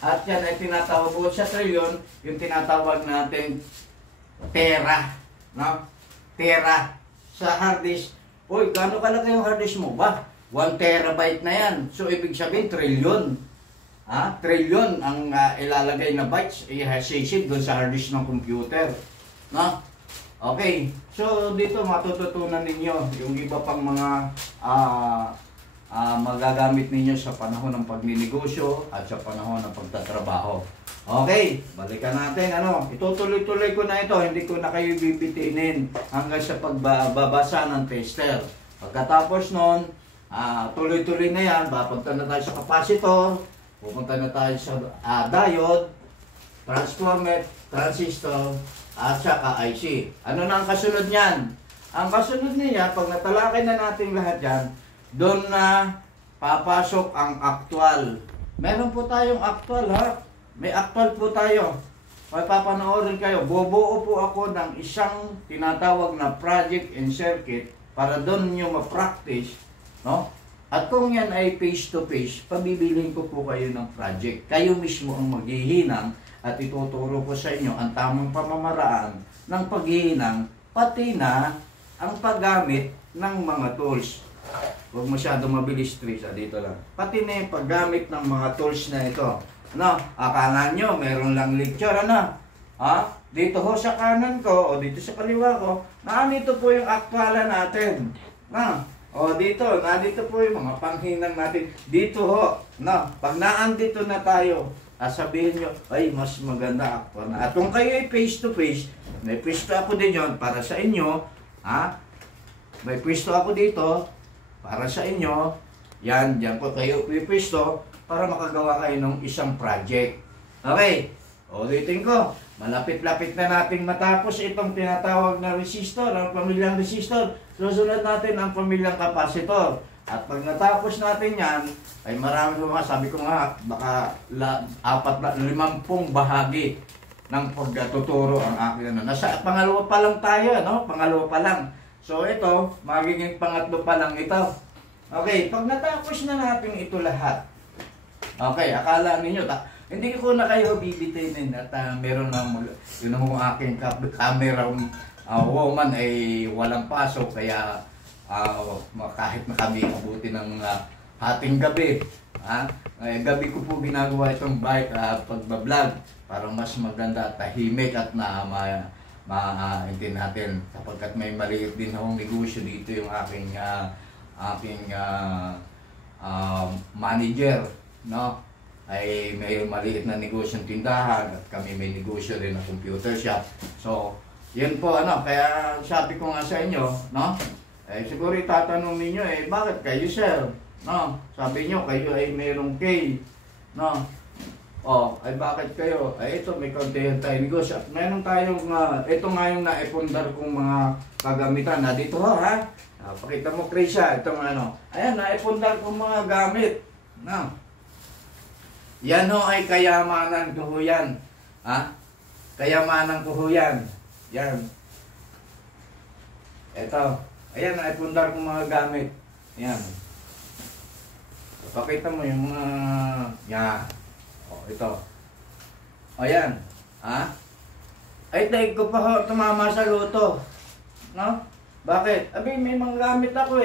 At yan ay tinatawag po sa trillion, yung tinatawag natin tera. No? Tera. Sa hard disk, uy, gano'n kalaki yung hard disk mo ba? 1 terabyte na yan. So, ibig sabihin, trillion. Trillion ang ilalagay na bytes, i-save doon sa hard disk ng computer. No? Okay. So, dito matututunan ninyo yung iba pang mga magagamit ninyo sa panahon ng pagninegosyo at sa panahon ng pagtatrabaho. Okay, balikan natin. Itutuloy-tuloy ko na ito. Hindi ko na kayo bibitinin hanggang sa pagbabasa ng tester. Pagkatapos nun, tuloy-tuloy na yan. Papunta na tayo sa capacitor. Pupunta na tayo sa diode, transformer, transistor, at saka IC. Ano na ang kasunod niyan? Ang kasunod niya, pag natalakay na natin lahat yan, doon na papasok ang actual. Meron po tayong actual, ha? May actual po tayo. May papanoorin kayo. Bubuo po ako ng isang tinatawag na project and circuit para doon nyo ma-practice, no? At kung yan ay face-to-face, pabibilin ko po kayo ng project. Kayo mismo ang maghihinang at ituturo ko sa inyo ang tamang pamamaraan ng paghihinang, pati na ang paggamit ng mga tools. Huwag masyado mabilis, Tris. Dito lang. Pati na yung paggamit ng mga tools na ito. No? Akala nyo, meron lang lecture, ano? Dito ho sa kanan ko, o dito sa kaliwa ko, nandito po yung aktuala natin. Nandito po yung mga panghinang natin. Dito ho, pag naandito na tayo, sabihin nyo, ay, mas maganda ako na. At kung kayo ay face-to-face, may pwesto ako din yun para sa inyo, may pwesto ako dito, para sa inyo, yan po kayo pwesto, para makagawa kayo ng isang project. Okay, ulitin ko, malapit-lapit na nating matapos itong tinatawag na resistor, ang pamilyang resistor. Susunod natin ang pamilyang kapasitor. At pag natapos natin yan, ay marami mga, sabi ko nga, baka 50 bahagi ng pagtuturo ang akin. Nasa pangalawa pa lang tayo, no? Pangalawa pa lang. So ito, magiging pangatlo pa lang ito. Okay, pag natapos na natin ito lahat, okay, akala ninyo, hindi ko na kayo bibitinin at meron ng, yun ang aking camera woman ay walang pasok, kaya kahit na kami abuti ng hating gabi, gabi ko po ginagawa itong pagbablog para mas maganda at tahimik at na maintin natin, sapagkat may maliit din akong negosyo dito. Yung aking manager, no, ay may maliit na negosyong tindahan at kami may negosyo rin na computer shop. So yun po, kaya sabi ko nga sa inyo, no, siguro itatanong ninyo, bakit kayo, sir? No, sabi nyo, kayo ay mayroong K, no, ay bakit kayo? Ito, may kontihan tayo negosyo. At meron tayong, ito nga yung naipundar kong mga kagamitan. Dito ha? Pakita mo, Krisha, itong ayan, naipundar kong mga gamit. No. Yan ho ay kayamanan ko ho yan. Kayamanan ko ho yan. Yan. Ito. Ayan, naipundar kong mga gamit. Yan. Pakita mo yung mga, yan. Ito. Ayan. Ay, dahil ko pa ho tumama sa luto. No? Bakit? May mga gamit ako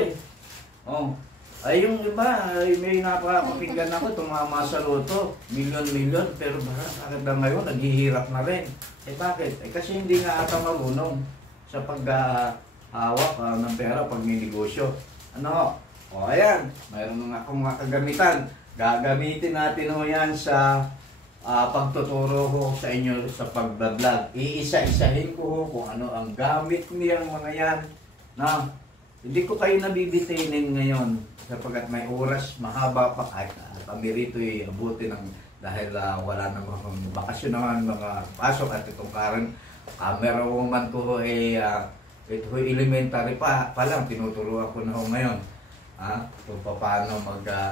Ay, yung iba, may napakapakinggan ako, tumama sa loto, milyon-milyon, pero bakit na ngayon, naghihirap na rin. Bakit? Kasi hindi nga ata marunong sa paghahawak ng pera pag may negosyo. Ayan, mayroon nga akong mga kagamitan. Gagamitin natin yan sa pagtuturo ko sa inyo sa pagbablog. Iisa-isahin ko kung ano ang gamit niyang mga yan. Hindi ko kayo nabibitinin ngayon sapagkat may oras mahaba pa, kahit kami rito abutin dahil wala na mga bakasyon naman, mga pasok. At itong camera woman ko ito elementary pa lang, tinuturuan ko na ngayon. Kung paano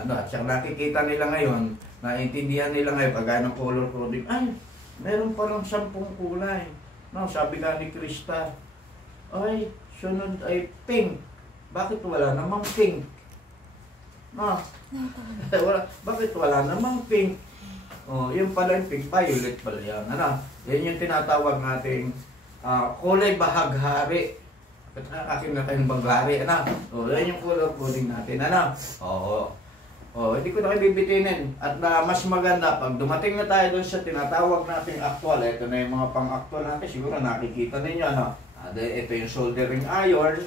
at saka nakikita nila ngayon, naiintindihan nila ngayon, kagaya ng color coding, ay, meron palang 10 kulay. No, sabi nga ni Krista, ay, sunod ay pink. Bakit wala namang pink? No, bakit wala namang pink? Yun pala yung pink, violet pala yan. Yan yung tinatawag nating kulay bahaghari. Akin na kayong baghari, yan yung color coding natin, hindi ko na kayo bibitinin. At mas maganda, pag dumating na tayo doon sa tinatawag nating actual, ito na yung mga pang-actual natin, siguro nakikita ninyo, ito yung soldering iron,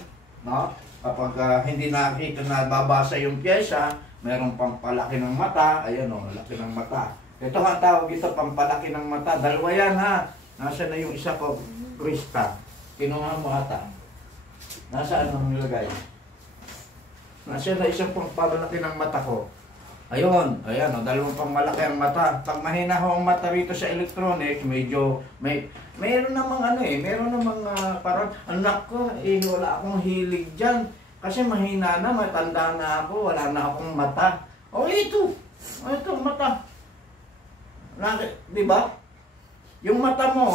kapag hindi nakita na babasa yung pyesa, meron pang palaki ng mata, ayan laki ng mata. Ito ang tawag ito, pampalaki ng mata. Dalawa yan Nasa na yung isa ko, Krista? Kinuha mo ata. Nasaan ang nilagay? Nasa na isang pampalaki ng mata ko. Ayun, ayan dalawang pangmalaki ang mata. Pag mahina ho ang mata rito sa electronics, medyo, mayroon namang meron namang parang, anak ko, wala akong hilig dyan. Kasi mahina na, matanda na ako, wala na akong mata. Ito mata. Di ba? Yung mata mo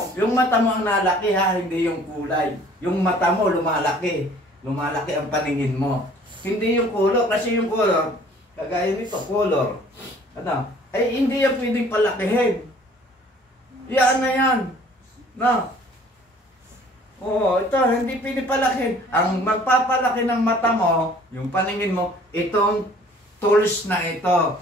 ang nalaki hindi yung kulay. Yung mata mo lumalaki. Lumalaki ang paningin mo. Hindi yung color, kasi yung color, kagaya nito, color. Hindi yan pwedeng palakihin. Yan na yan. Ito, hindi pwedeng palakihin. Ang magpapalaki ng mata mo, yung paningin mo, itong tools na ito.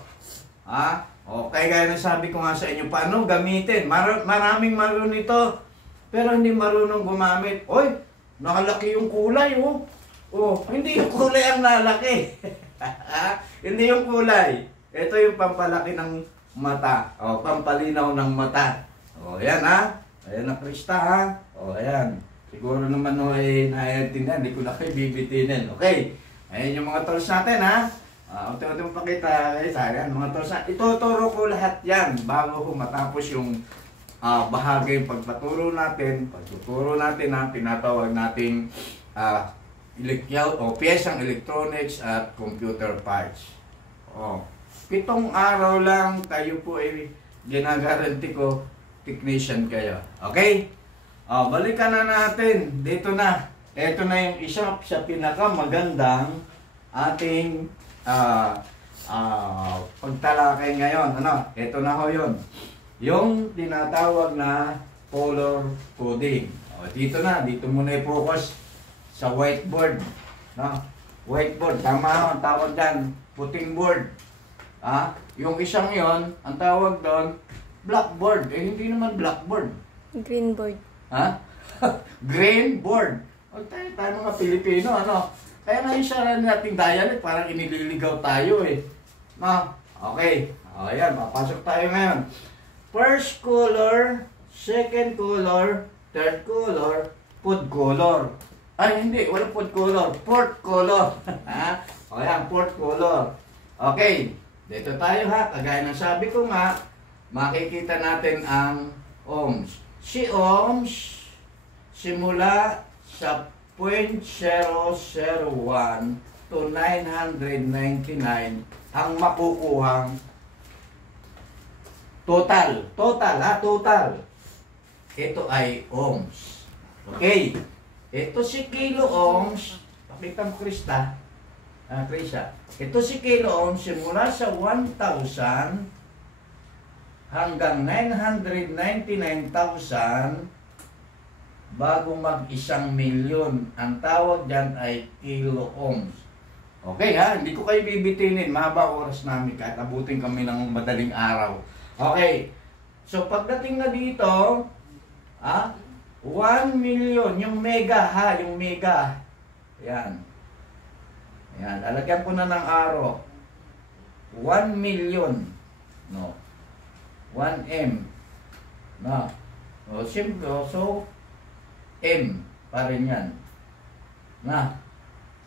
Okay, gaya na sabi ko nga sa inyo, paano gamitin? Maraming marunong ito, pero hindi marunong gumamit. Nakalaki yung kulay, hindi yung kulay ang nalaki. Hindi yung kulay. Ito yung pampalaki ng mata. Pampalinaw ng mata. Yan Ayan na Krista ayan. Siguro naman naiintindihan, hindi ko na kayo bibitinin. Okay, ayan yung mga tools natin Unti-unti mo pakita, mga tools na. Ituturo ko lahat yan bago ko matapos yung bahagi yung pagtuturo natin tinatawag nating piyesang electronics at computer parts. 7 araw lang kayo po ginagaranti ko technician kayo. Okay? Balikan na natin. Dito na. Ito na yung isa sa pinakamagandang ating pagtalakay ngayon. Ito na ho yun. Yung tinatawag na color coding. Dito muna i-focus sa whiteboard. Whiteboard, tama ang tawag dyan, puting board. Yung isang yon, ang tawag doon, blackboard. Hindi naman blackboard. Green board. Green board. Tayo mga Pilipino, Kaya ngayon sa nating dialect, parang inililigaw tayo Okay. Ayan, papasok tayo ngayon. First color, second color, third color, fourth color. Hindi, walang fourth color. Fourth color. Ayan, fourth color. Okay, dito tayo kagaya ng sabi ko nga, makikita natin ang ohms. Si ohms, simula sa 0.001 to 999 ang makukuhang total. Ito ay ohms. Okay. Ito si kilo ohms. Pakita mo Krista. Krista. Ito si kilo ohms simula sa 1,000 hanggang 999,000 bago mag-1,000,000. Ang tawag dyan ay kilo ohms. Okay hindi ko kayo bibitinin. Mahaba oras namin kahit abutin kami ng madaling araw. Okay. So pagdating na dito, 1,000,000, yung mega yung mega. Yan. Lalagyan ko na ng arrow. 1,000,000. 1M. Simple. So, M pa rin yan.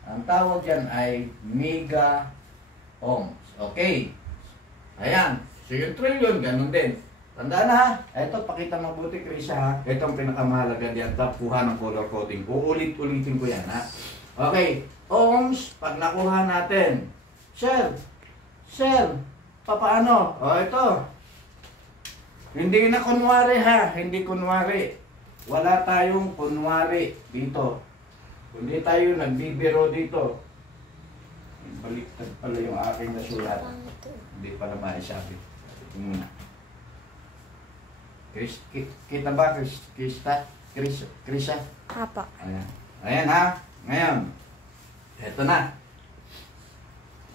Ang tawag dyan ay mega ohms. Okay. Ayan. So yung trillion, ganun din. Tandaan na Ito, pakita mabuti ko isa Ito ang pinakamahalaga diyan. Kuha ng color coding. Uulit-ulitin ko yan Okay. Ohms, pag nakuha natin. Sir, papaano? O, ito. Hindi na kunwari ha, hindi kunwari. Wala tayong kunwari dito. Hindi tayo nagbibiro dito. Baliktad pala yung aking nasulat. Hindi pala maisabi. Kita ba, Krisa? Apa. Ayan. Ayan ha. Ngayon, eto na.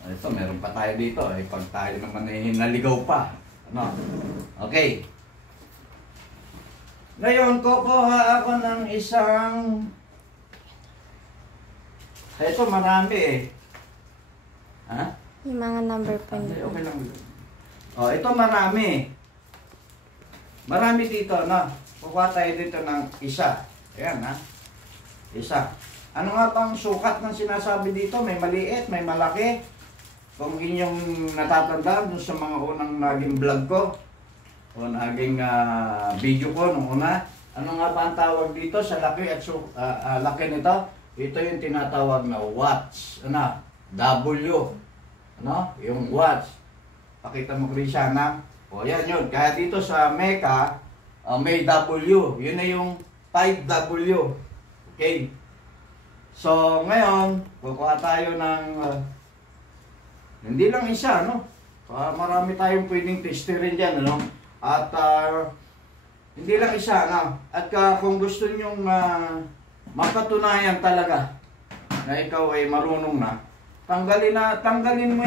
Ito, meron pa tayo dito. Pag tayo naman ay naligaw pa. Ano? Okay. Ngayon, kukuha ako ng isang... Ito, marami eh. Ha? Yung mga number po Okay, niyo. okay lang. Oh, ito marami. Marami dito, no? Kukuha tayo dito ng isa. Ayan, ha? Isa. Ano nga bang sukat ng sinasabi dito? May maliit, may malaki. Kung inyong natatandaan dun sa mga unang naging vlog ko, o naging video ko nung una, ano nga ba ang tawag dito sa laki at laki nito? Ito yung tinatawag na watts. Ano? W. Ano? Yung watts. Pakita mo, Krishana. O yan yun. Kaya dito sa Mecca, may W. Yun na yung 5W. Okay. So, ngayon, kukuha tayo ng hindi lang isa, no? Marami tayong pwedeng testerin dyan, ano? At hindi lang isa, no? At kung gusto nyong mapatunayan talaga na ikaw ay marunong na, tanggalin mo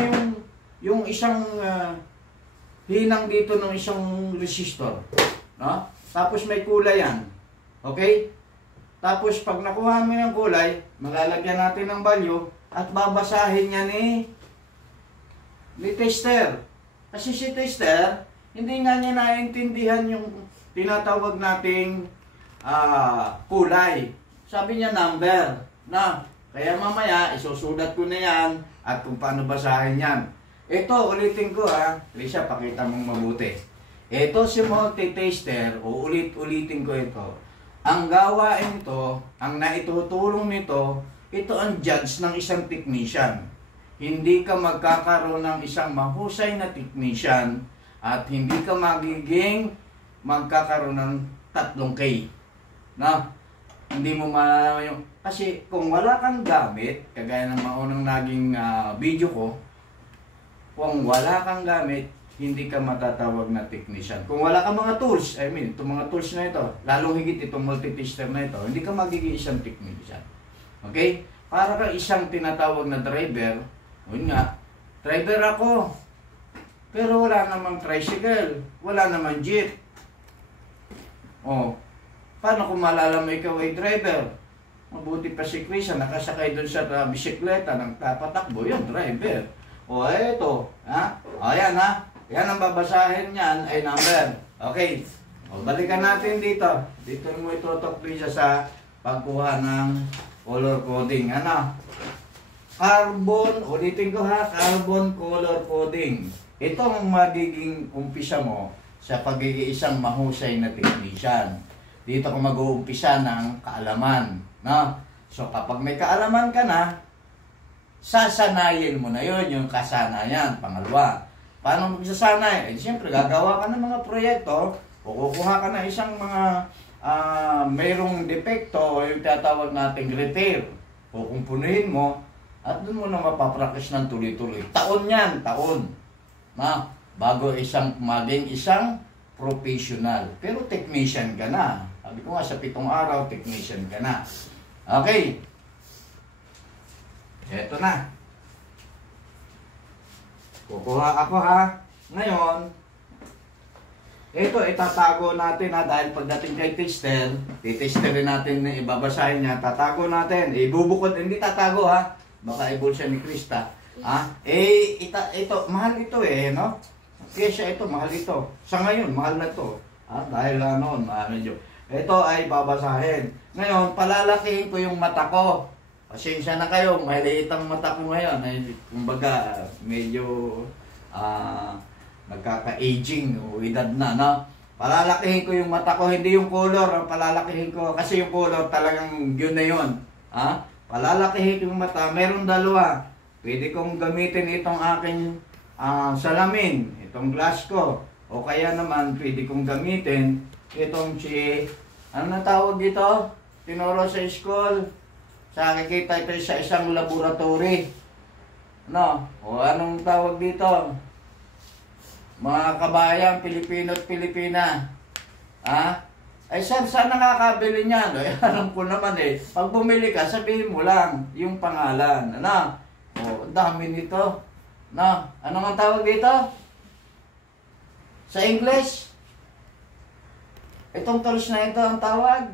yung isang hinang dito ng isang resistor, no? Tapos may kulay yan. Okay? Tapos pag nakuha mo yung kulay, maglalagyan natin ng value at babasahin niya ni tester. Kasi si tester, hindi nga niya naiintindihan yung tinatawag nating kulay. Sabi niya number. Na, kaya mamaya isusulat ko na yan at kung paano basahin yan. Ito, ulitin ko ha. Lisa, pakita mong mabuti. Ito si multi-taster, ulit-ulitin ko ito. Ang gawain ito, ang naitutulong nito, ito ang judge ng isang technician. Hindi ka magkakaroon ng isang mahusay na technician at hindi ka magkakaroon ng 3K. Na? Hindi mo malalaman yung... Kasi kung wala kang gamit, kagaya ng maunang naging video ko, kung wala kang gamit, hindi ka matatawag na technician. Kung wala kang mga tools, itong mga tools na ito, lalong higit itong multi-tester na ito, hindi ka magiging isang technician. Okay? Para ka isang tinatawag na driver, yun nga, driver ako, pero wala namang tricycle, wala namang jeep. Paano kung malalaman ikaw ay driver? Mabuti pa si Chris, nakasakay doon sa bisikleta, nang tapatakbo, yun, driver. Eto, ha? Ayan ha. Yan ang babasahin niyan ay number. Okay. Balikan natin dito. Dito mo itutok siya sa pagkuha ng color coding. Ano? Carbon, ulitin ko ha, carbon color coding. Ito ang magiging umpisa mo sa pagiging isang mahusay na technician. Dito ko mag-uumpisa ng kaalaman. No? So kapag may kaalaman ka na, sasanayin mo na yun, yung kasanayan. Pangalawa. Paano magsasanay? Siyempre, gagawa ka ng mga proyekto o kukuha ka na isang mga mayroong depekto o yung tatawag nating repair. O kumpunuhin mo at doon mo na mapapraktis ng tuloy-tuloy. Taon yan, taon. Na, bago maging isang professional. Pero technician ka na. Sabi ko nga, sa 7 araw, technician ka na. Okay. Eto na. Kukuha ako ha. Ngayon, ito itatago natin ha, dahil pagdating kay tester, titesterin natin, ibabasahin niya, tatago natin, ibubukod, hindi tatago ha, baka ibulsa ni Krista. Ha? Ito, mahal ito no? Kesa ito, mahal ito. Sa ngayon, mahal na ito. Dahil medyo. Ito ay babasahin. Ngayon, palalakihin ko yung mata ko. Pasensya na kayo, maliit ang mata ko ngayon. Kumbaga, medyo nagkaka-aging o edad na, no? Palalakihin ko yung mata ko, hindi yung color, ang palalakihin ko. Kasi yung color talagang yun na yun. Palalakihin yung mata. Meron dalawa. Pwede kong gamitin itong aking salamin, itong glass ko. O kaya naman, pwede kong gamitin itong ano na tawag dito? Tinuro sa school. Sa nakikita ito sa isang laboratory. No? O anong tawag dito? Mga kabayan, Pilipino at Pilipina. Ha? Ay sir, saan nakakabili niyan? Ay, alam ko naman eh. Pag bumili ka, sabihin mo lang yung pangalan. Ano? O, dami nito. No? Ano ang tawag dito? Sa English? Itong tools na ito ang tawag?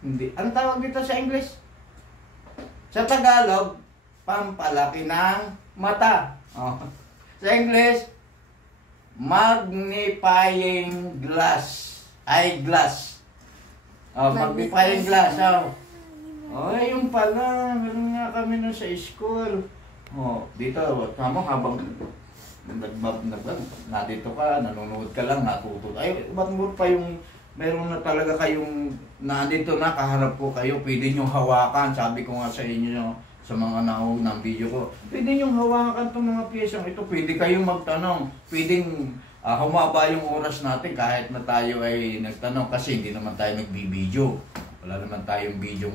Hindi. Ang tawag dito sa English? Sa Tagalog, pampalaki ng mata. Sa English, magnifying glass. Eyeglass. Magnifying glass. Yung pala. Meron nga kami nun sa school. Dito, tama habang nandito ka, nanonood ka lang, natuto. Ay, ba't mo pa yung meron na talaga kayong nandito na, kaharap ko kayo, pwede nyo hawakan. Sabi ko nga sa inyo, sa mga naog ng video ko, pwede nyo hawakan itong mga piyesang ito, pwede kayong magtanong, pwedeng humaba yung oras natin kahit na tayo ay nagtanong kasi hindi naman tayo nagbibideo. Wala naman tayong video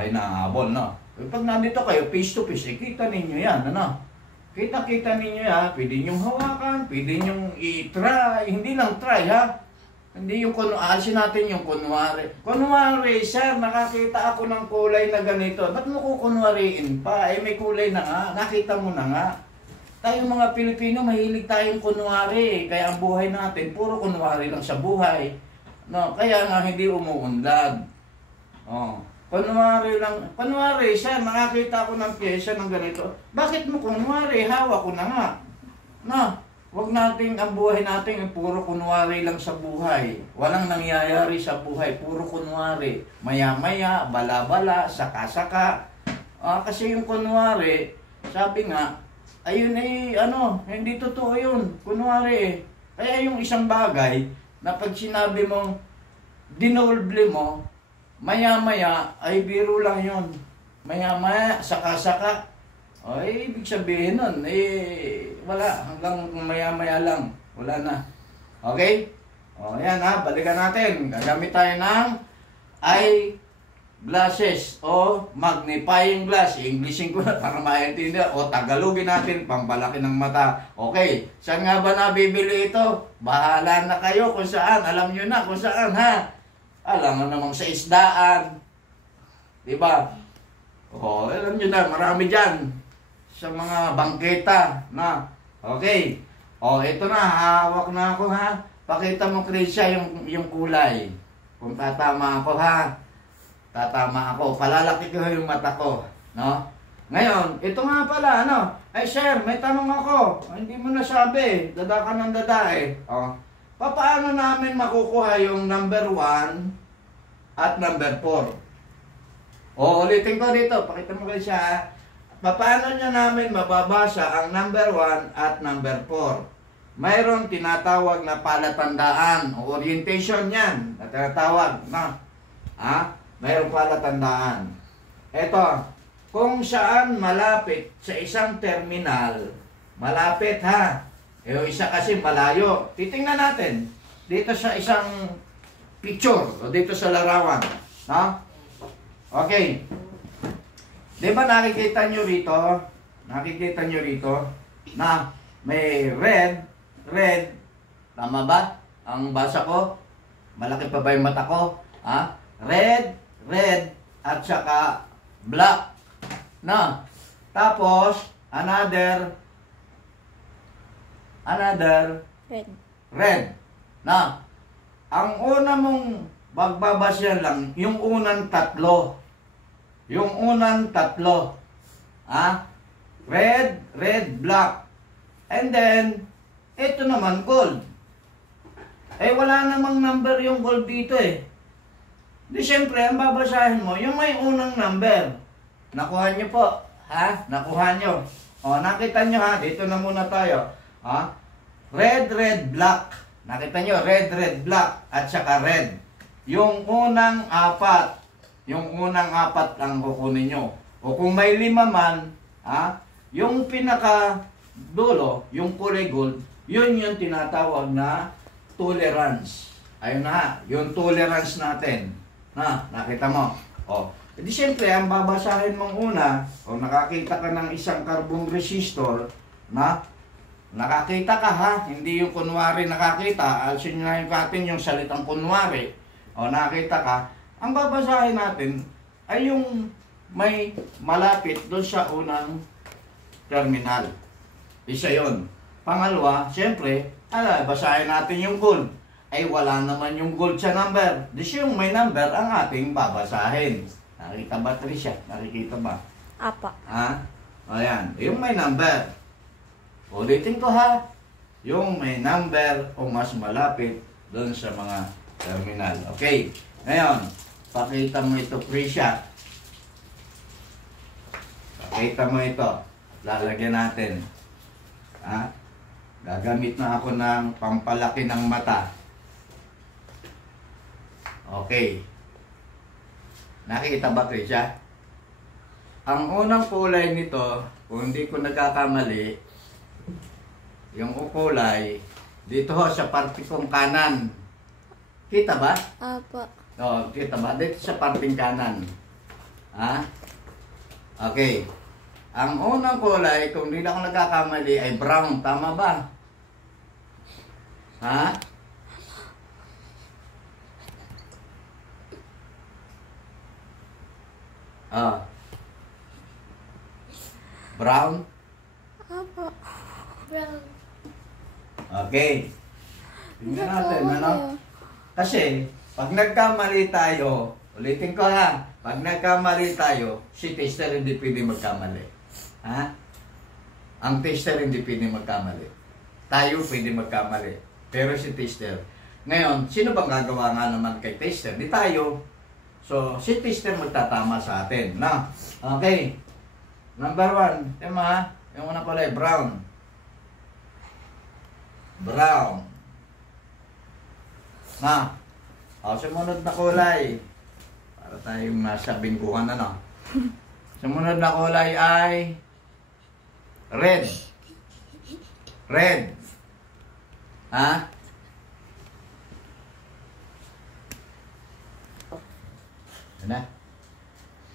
inaabol, no? Pag nandito kayo, face to face, kita ninyo yan, ano? Kita-kita ninyo yan, pwede nyo hawakan, pwede nyo i-try, hindi lang try, ha? Hindi yung alisin natin yung kunwari. Kunwari, sir, nakakita ako ng kulay na ganito. Ba't mo kukunwariin pa? Eh, may kulay na nga. Nakita mo na nga. Tayong mga Pilipino, mahilig tayong kunwari. Kaya ang buhay natin, puro kunwari lang sa buhay. No, kaya nga hindi umuunlad. Kunwari lang. Kunwari, sir, nakakita ako ng pyesa ng ganito. Bakit mo kunwari? Hawak ko na nga. No. Huwag nating, ang buhay natin, puro kunwari lang sa buhay. Walang nangyayari sa buhay, puro kunwari. Maya-maya, bala-bala, saka-saka. Kasi yung kunwari, sabi nga, ayun hindi totoo yun. Kunwari Kaya yung isang bagay, na pag sinabi mong, dinolble mo, maya-maya, ay biro lang yun. Maya-maya, saka-saka. Ibig sabihin nun, wala. Hanggang maya-maya lang. Wala na. Okay? Yan ha, balikan natin. Gagamit tayo ng eyeglasses o magnifying glass. Englishin ko na para maintindihan. O Tagalogin natin, pampalaki ng mata. Okay, saan nga ba nabibili ito? Bahala na kayo kung saan. Alam nyo na kung saan ha. Alam mo namang sa isdaan. Diba? Alam nyo na, marami dyan. Sa mga bangketa na. Okay. Ito na, hawak na ako ha. Pakita mo, Krisya, yung kulay. Kung tatama ako ha. Tatama ako. Palalaki ko yung mata ko. No? Ngayon, ito nga pala, ano? Ay, sir, may tanong ako. Hindi mo nasabi. Dada ka ng dada eh. Paano namin makukuha yung number 1 at number 4? Ulitin ko dito. Pakita mo kayo siya. Paano nyo namin mababasa ang number 1 at number 4? Mayroon tinatawag na palatandaan o orientation yan. Tinatawag na. Mayroon palatandaan. Ito, kung saan malapit sa isang terminal, malapit ha. Yung isa kasi malayo. Titingnan natin. Dito sa isang picture o dito sa larawan. Okay. Di ba nakikita nyo rito? Nakikita nyo rito na may red. Tama ba? Ang basa ko? Malaki pa ba yung mata ko? Red, at saka black. Tapos, another red. Ang una mong magbabasya lang, yung unang tatlo. Red, black. And then, ito naman gold. Wala namang number yung gold dito eh. Di syempre, ang babasahin mo, yung may unang number. Nakuha nyo po. Nakuha nyo. Nakita nyo ha, dito na muna tayo. Red, black. Nakita nyo, red, red, black, at saka red. Yung unang apat ang kukunin nyo. O kung may 5 man, yung pinaka dulo, yung kulay gold, yun yung tinatawag na tolerance. Ayun na, yung tolerance natin. Nakita mo? O, edi siyempre, ang babasahin mong una, o nakakita ka ng isang carbon resistor, nakakita ka hindi yung kunwari nakakita, alsin natin yung salitang kunwari, o nakakita ka, ang babasahin natin ay yung may malapit doon sa unang terminal. Isa yon. Pangalawa, siyempre, basahin natin yung gold. Ay wala naman yung gold sa number. Di yung may number ang ating babasahin. Nakita ba, Tricia? Nakikita ba? Apa. Ayan. Yung may number. Ulitin ko yung may number o mas malapit doon sa mga terminal. Okay. Ngayon, pakita mo ito, Tricia. Pakita mo ito. Lalagyan natin. Gagamit na ako ng pampalaki ng mata. Okay. Nakikita ba, Tricia? Ang unang kulay nito, kung hindi ko nagkakamali, yung kulay, dito sa parte kong kanan. Kita ba? Apa. Kita ba? Dito sa parting kanan. Okay. Ang unang kulay, kung hindi ako nagkakamali, ay brown. Tama ba? Brown? Apa. Brown. Okay. Tingnan natin, Kasi, pag nagkamali tayo, ulitin ko pag nagkamali tayo, si tester hindi pwede magkamali. Ang tester hindi pwede magkamali. Tayo pwede magkamali. Pero si tester. Ngayon, sino bang gagawa nga naman kay tester? Di tayo. So, si tester magtatama sa atin. Okay. Number 1. Tema, yung unang kulay, brown. Brown. Sumunod na kulay. Para tayong nasa bingkuhan Sumunod na kulay ay red. Red. Ano?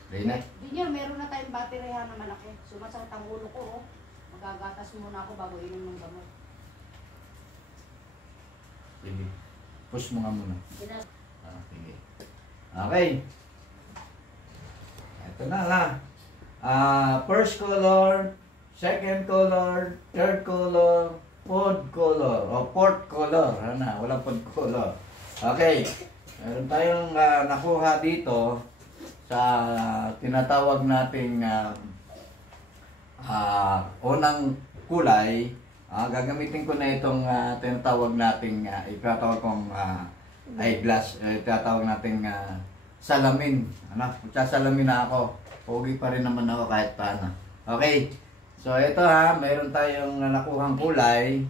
Ready na? Dinyar, meron na tayong battery na malaki. Sumasakit ang ulo ko. Magagatas muna ako bago inom ng gamot. Sige. Push mo nga muna. Sige. Okay. Ito na first color, second color, third color, fourth color, o fourth color. Walang fourth color. Okay. Meron tayong nakuha dito sa tinatawag nating unang kulay. Gagamitin ko na itong tinatawag nating ipatawag kong eyeglass, tinatawag nating salamin. Magsasalamin na ako. Pogi pa rin naman ako kahit paano. Okay. So ito mayroon tayong nakuhang kulay.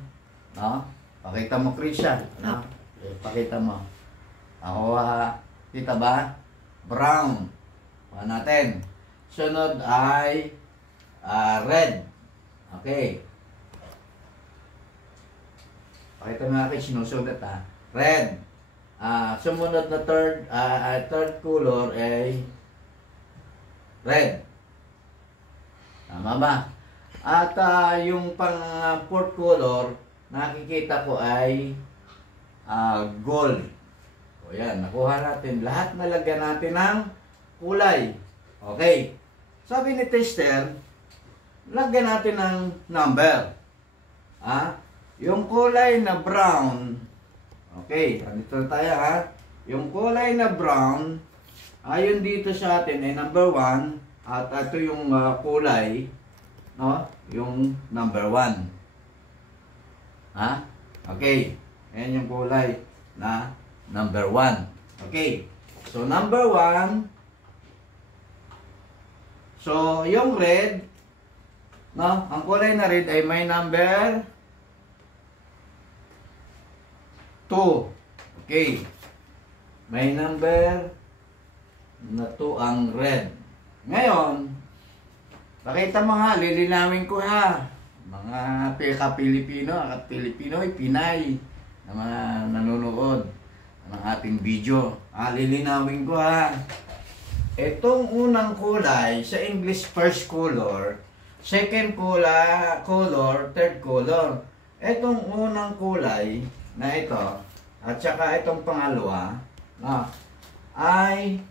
Pakita mo, Krisha. Pakita mo. Ako kita ba? Brown. Natin. Sunod ay red. Okay. Pakita mo natin, sinusulat red. Sumunod na third color ay red. Tama ba? At yung pang fourth color, nakikita ko ay gold. O yan, nakuha natin. Lahat nalagyan natin ng kulay. Okay. Sabi ni tester, lagyan natin ng number. Yung kulay na brown, okay, dito tayo yung kulay na brown, ayon dito sa atin ay number 1, at ito yung kulay, yung number 1. Okay, ayan yung kulay na number 1. Okay, so number 1, so yung red, ang kulay na red ay may number 2. Okay. May number na 2 ang red. Ngayon, pakita mo nga, lilinawin ko ha. Mga ka-Pilipino at Pilipinoy, Pinay, na mga nanonood ng ating video. Lilinawin ko ha. Itong unang kulay, sa English first color, second color, third color. Itong unang kulay na ito, at saka itong pangalawa, ay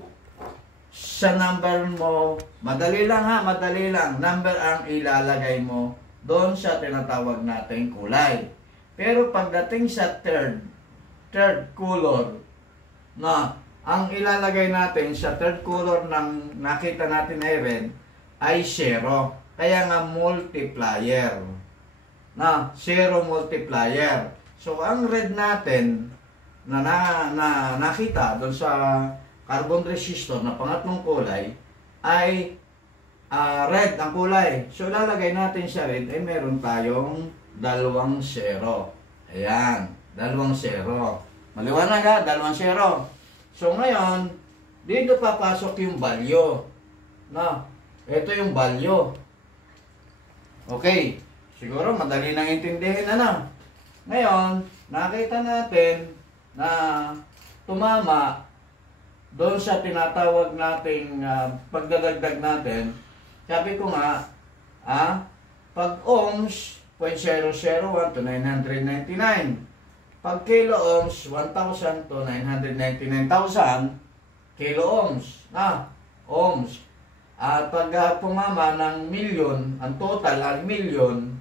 sa number mo, madali lang ha, madali lang. Number ang ilalagay mo doon sa tinatawag nating kulay. Pero pagdating sa third color, ang ilalagay natin sa third color ng nakita natin ay red, ay 0. Kaya nga multiplier. Zero multiplier. So, ang red natin na nakita doon sa carbon resistor na pangatlong kulay ay red ang kulay. So, lalagay natin sa red ay meron tayong 2 zero. Ayan, 2 zero. Maliwanag ha, 2 zero. So, ngayon, dito papasok yung value. Ito yung value. Okay. Siguro madali nang intindihin Ngayon, nakita natin na tumama doon sa tinatawag nating pagdadagdag natin. Sabi ko nga, pag ohms, 0.001 to 999. Pag kilo ohms, 1,000 to 999,000 kilo ohms. Ohms. At pag pumama ng milyon, ang total ay milyon,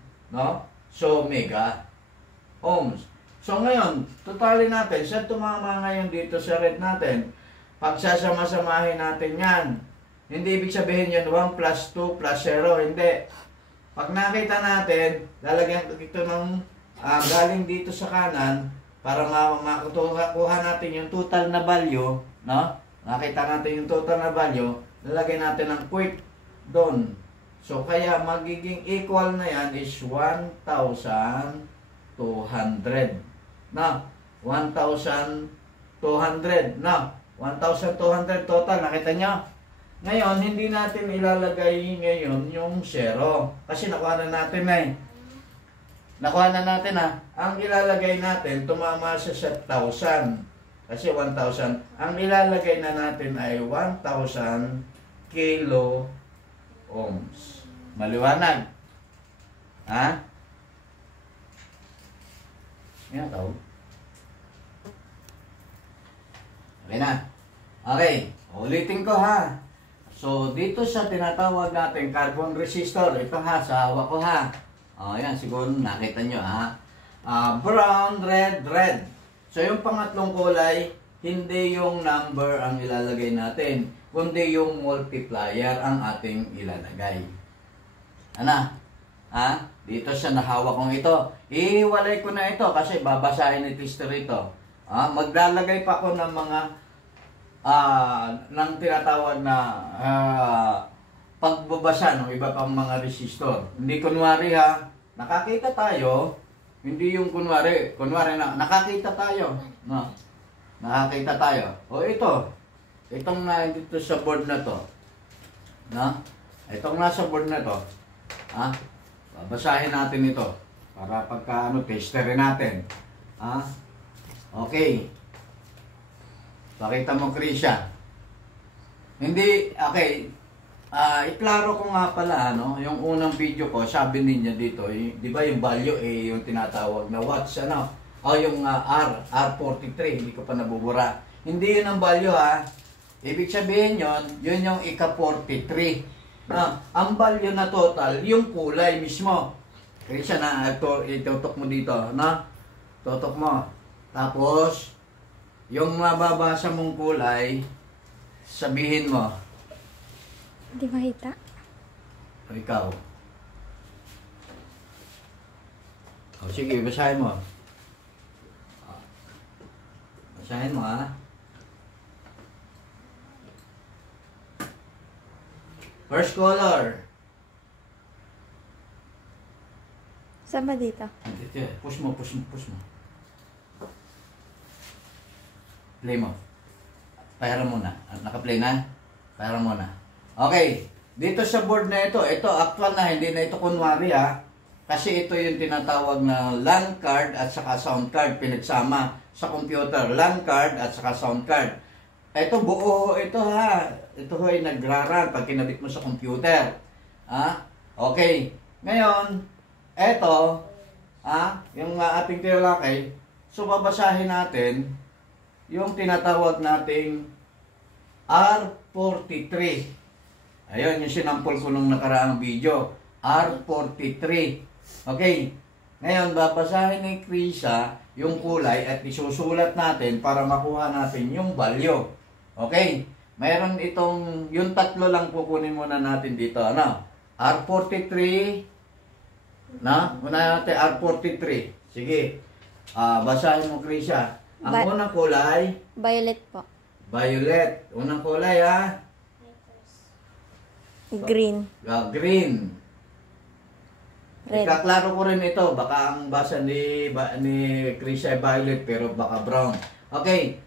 so mega ohms. So ngayon, totalin natin, sa tumama ngayon dito sa red natin, pag sasama-samahin natin yan, hindi ibig sabihin yun 1 plus 2 plus 0, hindi. Pag nakita natin, lalagyan ko ito ng galing dito sa kanan, para makuha natin yung total na value, nakita natin yung total na value, lalagyan natin ng quick doon. So, kaya magiging equal na yan is 1,200. 1,200. 1,200 total. Nakita nyo? Ngayon, hindi natin ilalagay ngayon yung 0. Kasi nakuha na natin Nakuha na natin Ang ilalagay natin, tumama siya sa 1,000. Kasi 1,000. Ang ilalagay na natin ay 1,000 kilo ohms. Maliwanag? Yan tawag. Okay na. Okay. Ulitin ko So, dito sa tinatawag natin carbon resistor. Ito sa hawak ko Ayan, siguro nakita nyo brown, red, red. So, yung pangatlong kulay, hindi yung number ang ilalagay natin, kundi yung multiplier ang ating ilalagay. Dito sa nahawak kong ito. Ihiwalay ko na ito kasi babasahin ni tester ito. Maglalagay pa ako ng mga ng tinatawag na pagbabasa ng iba pang mga resistor. Hindi kunwari nakakita tayo, hindi yung kunwari nakakita tayo. Nakakita tayo. O itong dito sa board na to. Itong nasa board na to. Babasahin natin ito para pagka testerin natin. Okay. Pakita mo, Krisha. Hindi, okay. Iklaro ko nga pala, yung unang video ko, sabi niya dito, di ba yung value, yung tinatawag na watts, o yung R43, hindi ko pa nabubura. Hindi yun ang value, Ibig sabihin yun yung ika-43. Ang value na total, yung kulay mismo. Krisha itutok mo dito, Tutok mo. Tapos, yung mababasa mong kulay, sabihin mo. Hindi makita. O ikaw. O sige, basahin mo. Basahin mo First color. Saan ba dito? Dito. Push mo. Play mo. Pahiram muna. Naka-play na? Pahiram muna. Okay. Dito sa board na ito actual na, hindi na ito kunwari ha. Kasi ito yung tinatawag na LAN card at saka sound card pinagsama sa computer. LAN card at saka sound card. Ito buo ito ha. Ito ay nagraran pag kinabit mo sa computer. Ha? Okay. Ngayon, ito, yung ating tinalakay, so babasahin natin yung tinatawag nating R43. Ayun, yung sinampol ko nung nakaraang video. R43. Okay. Ngayon, babasahin ni Krisa yung kulay at isusulat natin para makuha natin yung value. Okay. Mayroon itong, yung tatlo lang kukunin muna natin dito. Ano? R43. Una natin R43. Sige. Basahin mo, Krisa. Ang unang kulay? Violet po. Violet. Unang kulay, ha? Green. Green. Red. Ikaklaro ko rin ito. Baka ang basa ni Chris ay violet pero baka brown. Okay.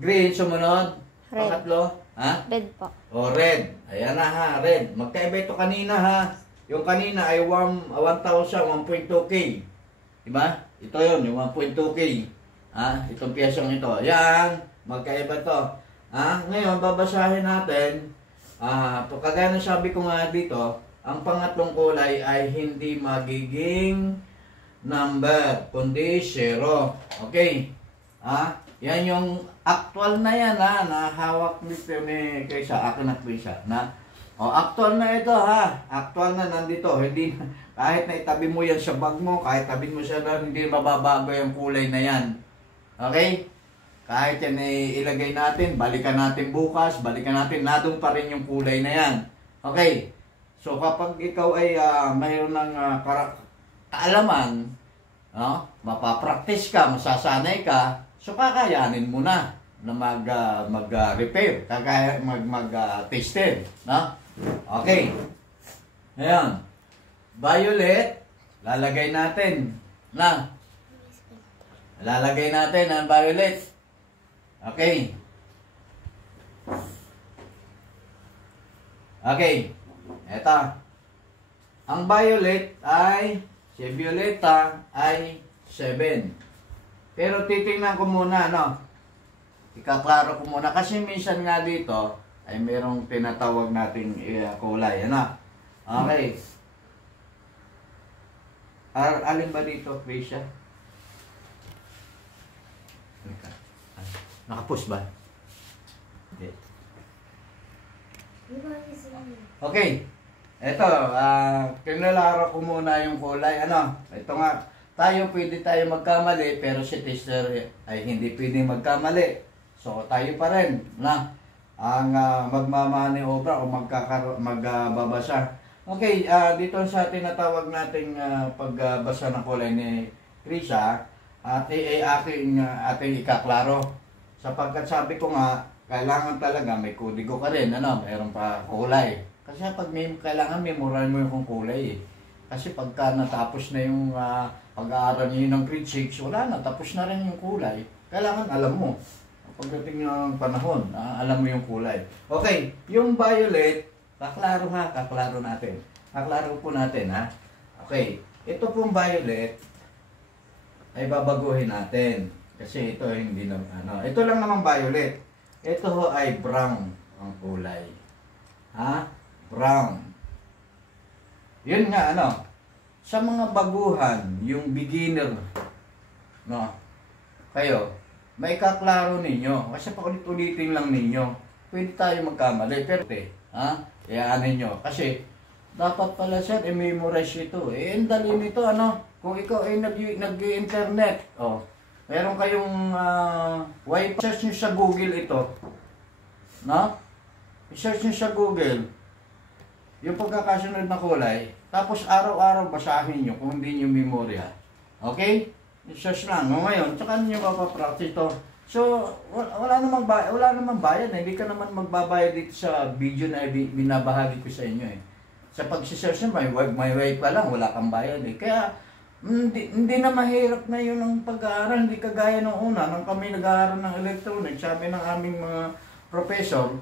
Green, sumunod. Red. Pangatlo. Ha? Red po. O, red. Ayan na ha, red. Magkaiba ito kanina ha. Yung kanina ay 1,000, 1.2K. Diba? Ito yun, yung 1.2K. Itong piyesong ito. Ayan. Magkaiba to. Ngayon, babasahin natin. Kagaya ng sabi ko nga dito, ang pangatlong kulay ay hindi magiging number, kundi 0. Okay? Yan yung actual na yan ha, na hawak nito ni Krisa, akin na Krisa. Actual na ito ha, actual na nandito. Hindi, kahit na itabi mo yan sa bag mo, kahit tabi mo siya doon, hindi mababago yung kulay na yan. Okay? Kahit yan ilagay natin, balikan natin bukas, balikan natin, nadong pa rin yung kulay na yan. Okay. So kapag ikaw ay mayroon ng kaalaman, mapapractice ka, masasanay ka, so kakayanin mo na mag-repair, mag-tested. Okay. Ayan. Violet, lalagay natin. Lalagay natin ang violet. Okay. Okay. Eto. Ang violet ay, si Violeta ay 7. Pero titingnan ko muna, ikaklaro ko muna. Kasi minsan nga dito, ay merong tinatawag nating kulay. Okay. Alin ba dito, Krisha? Nakapush ba? Okay. Okay. Ito, kinalaro ko muna yung kulay. Ito nga. Pwede tayo magkamali, pero si tester ay hindi pwede magkamali. So, tayo pa rin. Ang magmamaniobra o magbabasa. Okay, dito sa tinatawag nating pagbasa ng kulay ni Krisa, ating ikaklaro. Sapagkat sabi ko nga, kailangan talaga may kodigo ka rin, mayroon pa kulay. Kasi pag kailangan memorize mo yung kulay. Kasi pagka natapos na yung pag-aaral niyo ng grade 6, wala na, tapos na rin yung kulay. Kailangan alam mo. Pagdating ng panahon, alam mo yung kulay. Okay, yung violet, kaklaro natin. Kaklaro po natin ha. Okay, ito pong violet ay babaguhin natin. Kasi ito hindi na ito lang namang violet. Ito ay brown ang kulay. Brown. Yun nga sa mga baguhan, yung beginner, kayo, may kaklaro ninyo. Kasi paulit-ulitin lang ninyo. Pwede tayo magkamali. Pero, iaanin nyo. Kasi, dapat pala sir, i-memorize ito. Ang dali nito, kung ikaw ay nag-internet, meron kayong wifi, search nyo sa Google ito. I-search nyo sa Google yung pagkakasunod na kulay, tapos araw-araw basahin nyo kung hindi nyo memorya. Okay? I-search lang. Ngayon, tsaka nyo mapapractice ito. So, wala namang bayad. Hindi ka naman magbabayad dito sa video na binabahagi ko sa inyo. Sa pag-search nyo, may wifi pa lang, wala kang bayad. Kaya, Hindi na mahirap na yun ang pag-aaral. Hindi kagaya nung una. Nung kami nag-aaral ng electronics, sabi ng aming mga professor,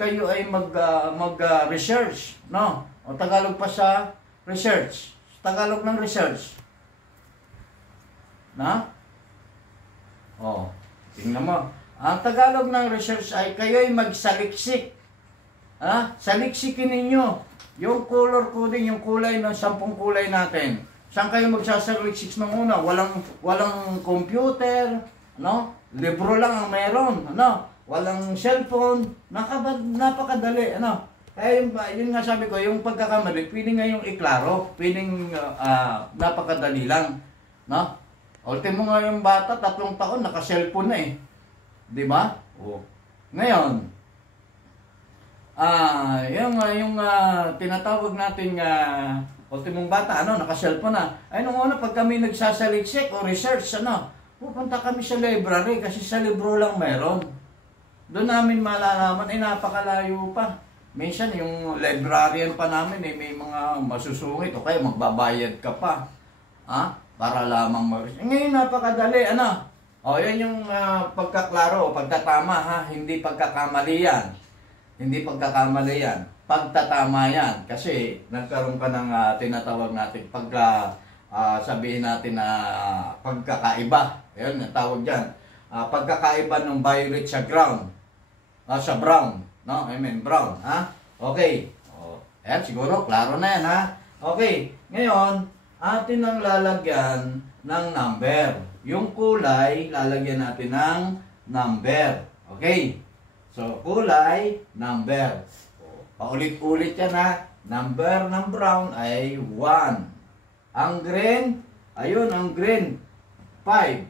kayo ay mag-research. No? O Tagalog pa sa research. Tagalog ng research. Na? O, tingnan mo. Ang Tagalog ng research ay kayo ay magsaliksik. Saliksikin ninyo yung color coding, yung kulay ng 10 kulay natin. Saan kayo magsasaliksik ng una? Walang computer, no? Libro lang ang meron, ano? Walang cellphone, napakadali, ano? Kaya yun nga sabi ko, yung pagkakamali, pwede nga yung iklaro, pwedeng napakadali lang, no? Ultimo nga yung bata, 3 taon, naka-cellphone na eh. Di ba? Oh. Ngayon, yung tinatawag nating ultimong bata, naka-cellphone na. Ay, nung una, pag kami nagsasaliksik o research, pupunta kami sa library kasi sa libro lang meron. Doon namin malalaman, napakalayo pa. Minsan, yung librarian pa namin, may mga masusungit o kaya magbabayad ka pa. Para lamang ngayon, napakadali, yan yung pagkaklaro, pagtatama, hindi pagkakamali yan. Hindi pagkakamali yan. Pagtatama yan. Kasi nagkaroon ka ng tinatawag natin sabihin natin na pagkakaiba. Ayun, ang tawag dyan. Pagkakaiba ng violet sa ground. Sa brown. No? I mean brown. Okay. Ayan, siguro, klaro na yan, Okay. Ngayon, atin ang lalagyan ng number. Yung kulay, lalagyan natin ng number. Okay. So, kulay, number. Paulit-ulit yan Number ng brown ay 1. Ang green, ayun, ang green, 5.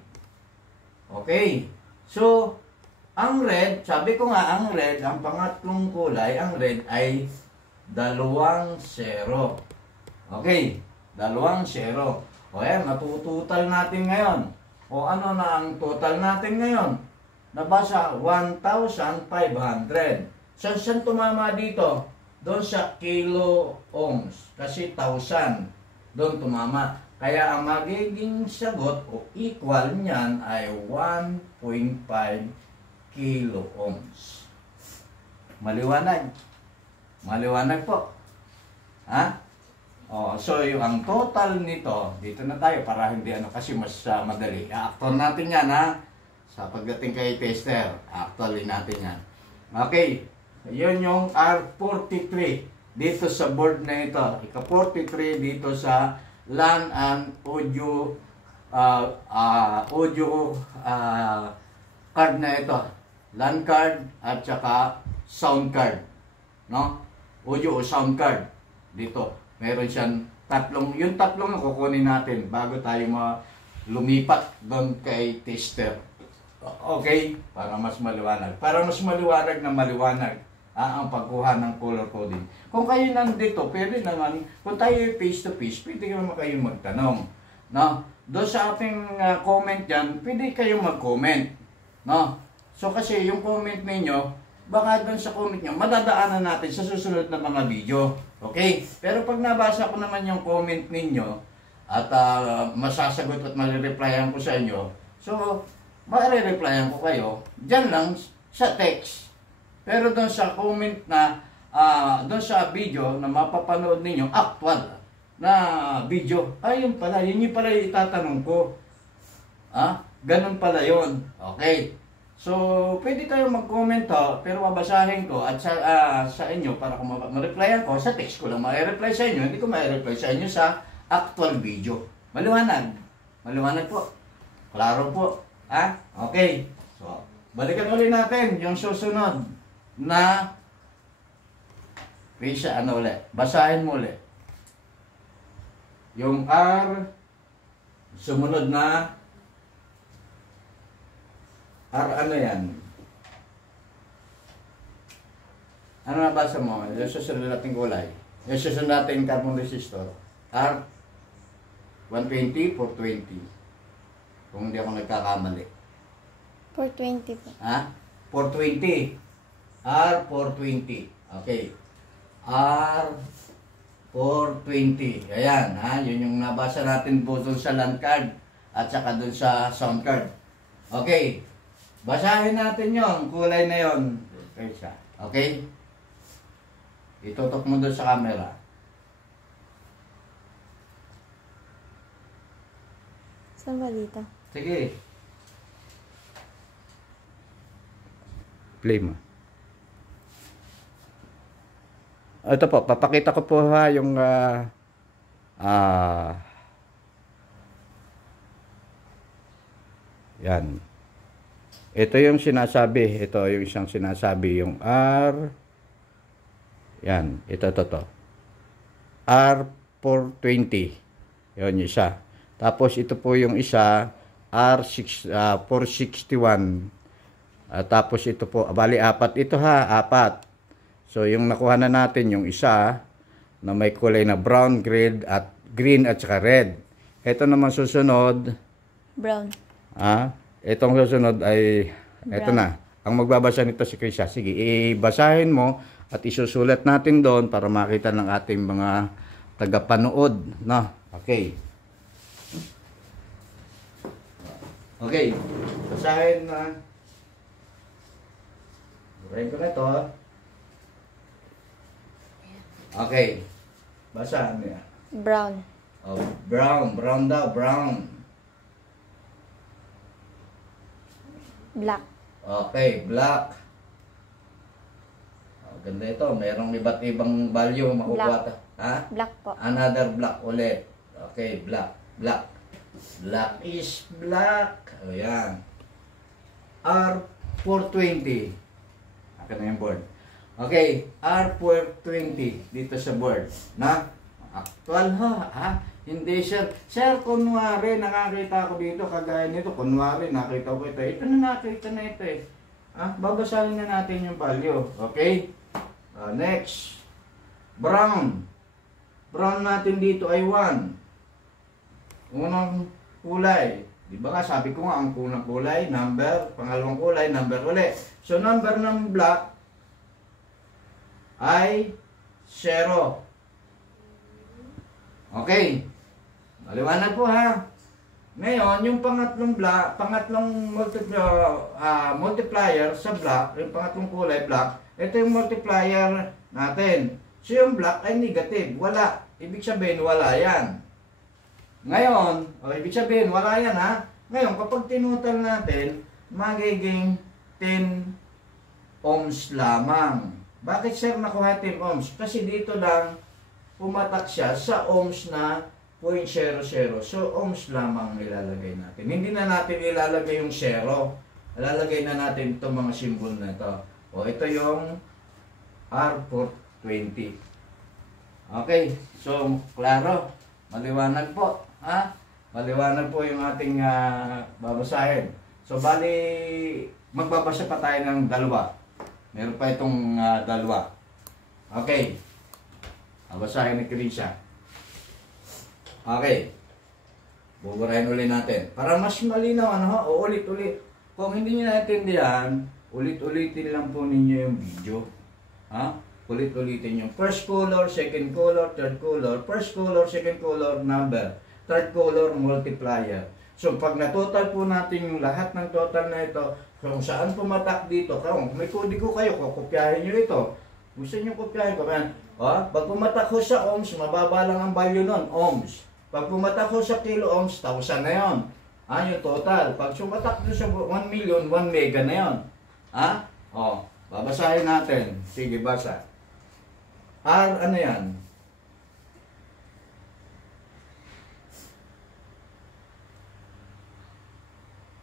Okay. So, ang red, sabi ko nga, ang red, ang pangatlong kulay, ang red ay 2 0. Okay. 2 0. O yan, matututal natin ngayon. O ano na ang total natin ngayon? Nabasa, 1,500. Saan tumama dito? Doon sa kilo ohms. Kasi 1,000. Doon tumama. Kaya ang magiging sagot o equal niyan ay 1.5 kilo ohms. Maliwanag? Maliwanag po. So yung ang total nito, dito na tayo para hindi kasi mas madali. I-actual natin yan sa pagdating kay tester. Actually natin yan. Okay. Yun yung R43 dito sa board na ito. Ika-43 dito sa LAN and audio card na ito. LAN card at saka sound card. No? Audio o sound card. Dito. Meron siyang yung tatlong kukunin natin bago tayo lumipat doon kay tester. Okay? Para mas maliwanag. Para mas maliwanag na maliwanag ang pagkuha ng color coding. Kung kayo nandito, pwede naman, kung tayo face to face, pwede naman kayo magtanong. No? Doon sa ating comment dyan, pwede kayo mag-comment. No? So kasi yung comment ninyo, baka doon sa comment nyo, madadaanan natin sa susunod na mga video. Okay? Pero pag nabasa ko naman yung comment ninyo, at masasagot at marireplyan ko sa inyo, so, marireplyan ko kayo, dyan lang sa text. Pero doon sa comment na, doon sa video na mapapanood ninyo, actual na video, yun pala, yun yung pala itatanong ko. Ganun pala yun. Okay. So, pwede kayo mag-comment pero babasahin ko at sa inyo para kung ma-replyan ko, sa text ko lang ma-reply sa inyo, hindi ko ma-reply sa inyo sa actual video. Maliwanag. Maliwanag po. Klaro po. Okay. So, balikan ulit natin yung susunod na ulit. Basahin mo ulit. Yung R, sumunod na R, ano yan? Ano nabasa mo? Yung susunod nating kulay. Yung susunod nating carbon resistor. R, 120, 420. Kung hindi ako nagkakamali. 420 po. 420. R420. Okay. R420. 420. Ayan, ha? Yun yung nabasa natin po dun sa land card at saka dun sa sound card. Okay. Basahin natin yon, kulay na yon. Okay? Itutok mo dun sa camera. Saan ba dito? Sige. Play mo. Ito po, papakita ko po ha yung yan. Ito yung sinasabi, ito yung isang sinasabi, yung R, yan, ito. R420, yun yung isa. Tapos ito po yung isa, R461. Tapos ito po, bali apat ito ha, apat. So yung nakuha na natin yung isa na may kulay na brown, green at saka red. Ito naman susunod, Brown. itong susunod ay ito na. Ang magbabasa nito si Krisha. Sige, ibasahin mo at isusulat natin doon para makita ng ating mga tagapanood, no? Okay. Okay. Basahin na. Basahin ko na ito. Okay. Basahin niya. Brown. Oh, brown daw, brown. Black. Okay, black. Oh, ganda ito. Merong iba't ibang value makukuha. Ha? Black po. Another black ulit. Okay, black. Black is black. O yan. R420. Akin na yung board. Okay, R420 dito sa board. Na? Actual ha? Hindi sir. Sir, kunwari nakakita ko dito kagaya nito. Kunwari nakita ko ito. Ito na nakita na ito eh. Babasahin na natin yung value. Okay? Next. Brown. Brown natin dito ay 1. Unang kulay. Di ba nga sabi ko nga ang unang kulay, number. Pangalawang kulay, number ulit. So number ng black ay 0. Okay. Maliwanag po ha. Ngayon, yung pangatlong multiplier sa black, yung pangatlong kulay black, ito yung multiplier natin. So yung black ay negative, wala. Ibig sabihin wala yan. Ngayon, ibig sabihin wala yan ha. Ngayon, kapag tinutal natin, magiging 10 ohms lamang. Bakit sir nakuha 10 ohms? Kasi dito lang pumatak siya sa ohms na 0.00. So, ohms lamang ilalagay natin. Hindi na natin ilalagay yung 0. Ilalagay na natin itong mga symbol na ito. O, ito yung R420. Okay. So, klaro. Maliwanag po. Ha? Maliwanag po yung ating babasahin. So, bali, magbabasa pa tayo ng dalawa. Meron pa itong dalawa. Okay. Babasahin ni Krisha. Okay. Buburahin ulit natin. Para mas malinaw, o ulit-ulit. Kung hindi nyo naintindihan, ulit-ulitin lang po ninyo yung video. Ulit-ulitin yung first color, second color, third color, first color, second color, number, third color, multiplier. So, pag na-total po natin yung lahat ng total na ito, kung saan pumatak dito, kung may kodigo kayo, kukopyahin nyo ito. Gusto nyo kopyahin ko, pag pumatak ko sa ohms, mababa lang ang value nun, ohms. Pag pumatak ko sa kilo ohms, 1,000 na yun. Yung total. Pag sumatak doon sa 1 million, 1 mega na yun. Babasahin natin. Sige, basa. R, ano yan?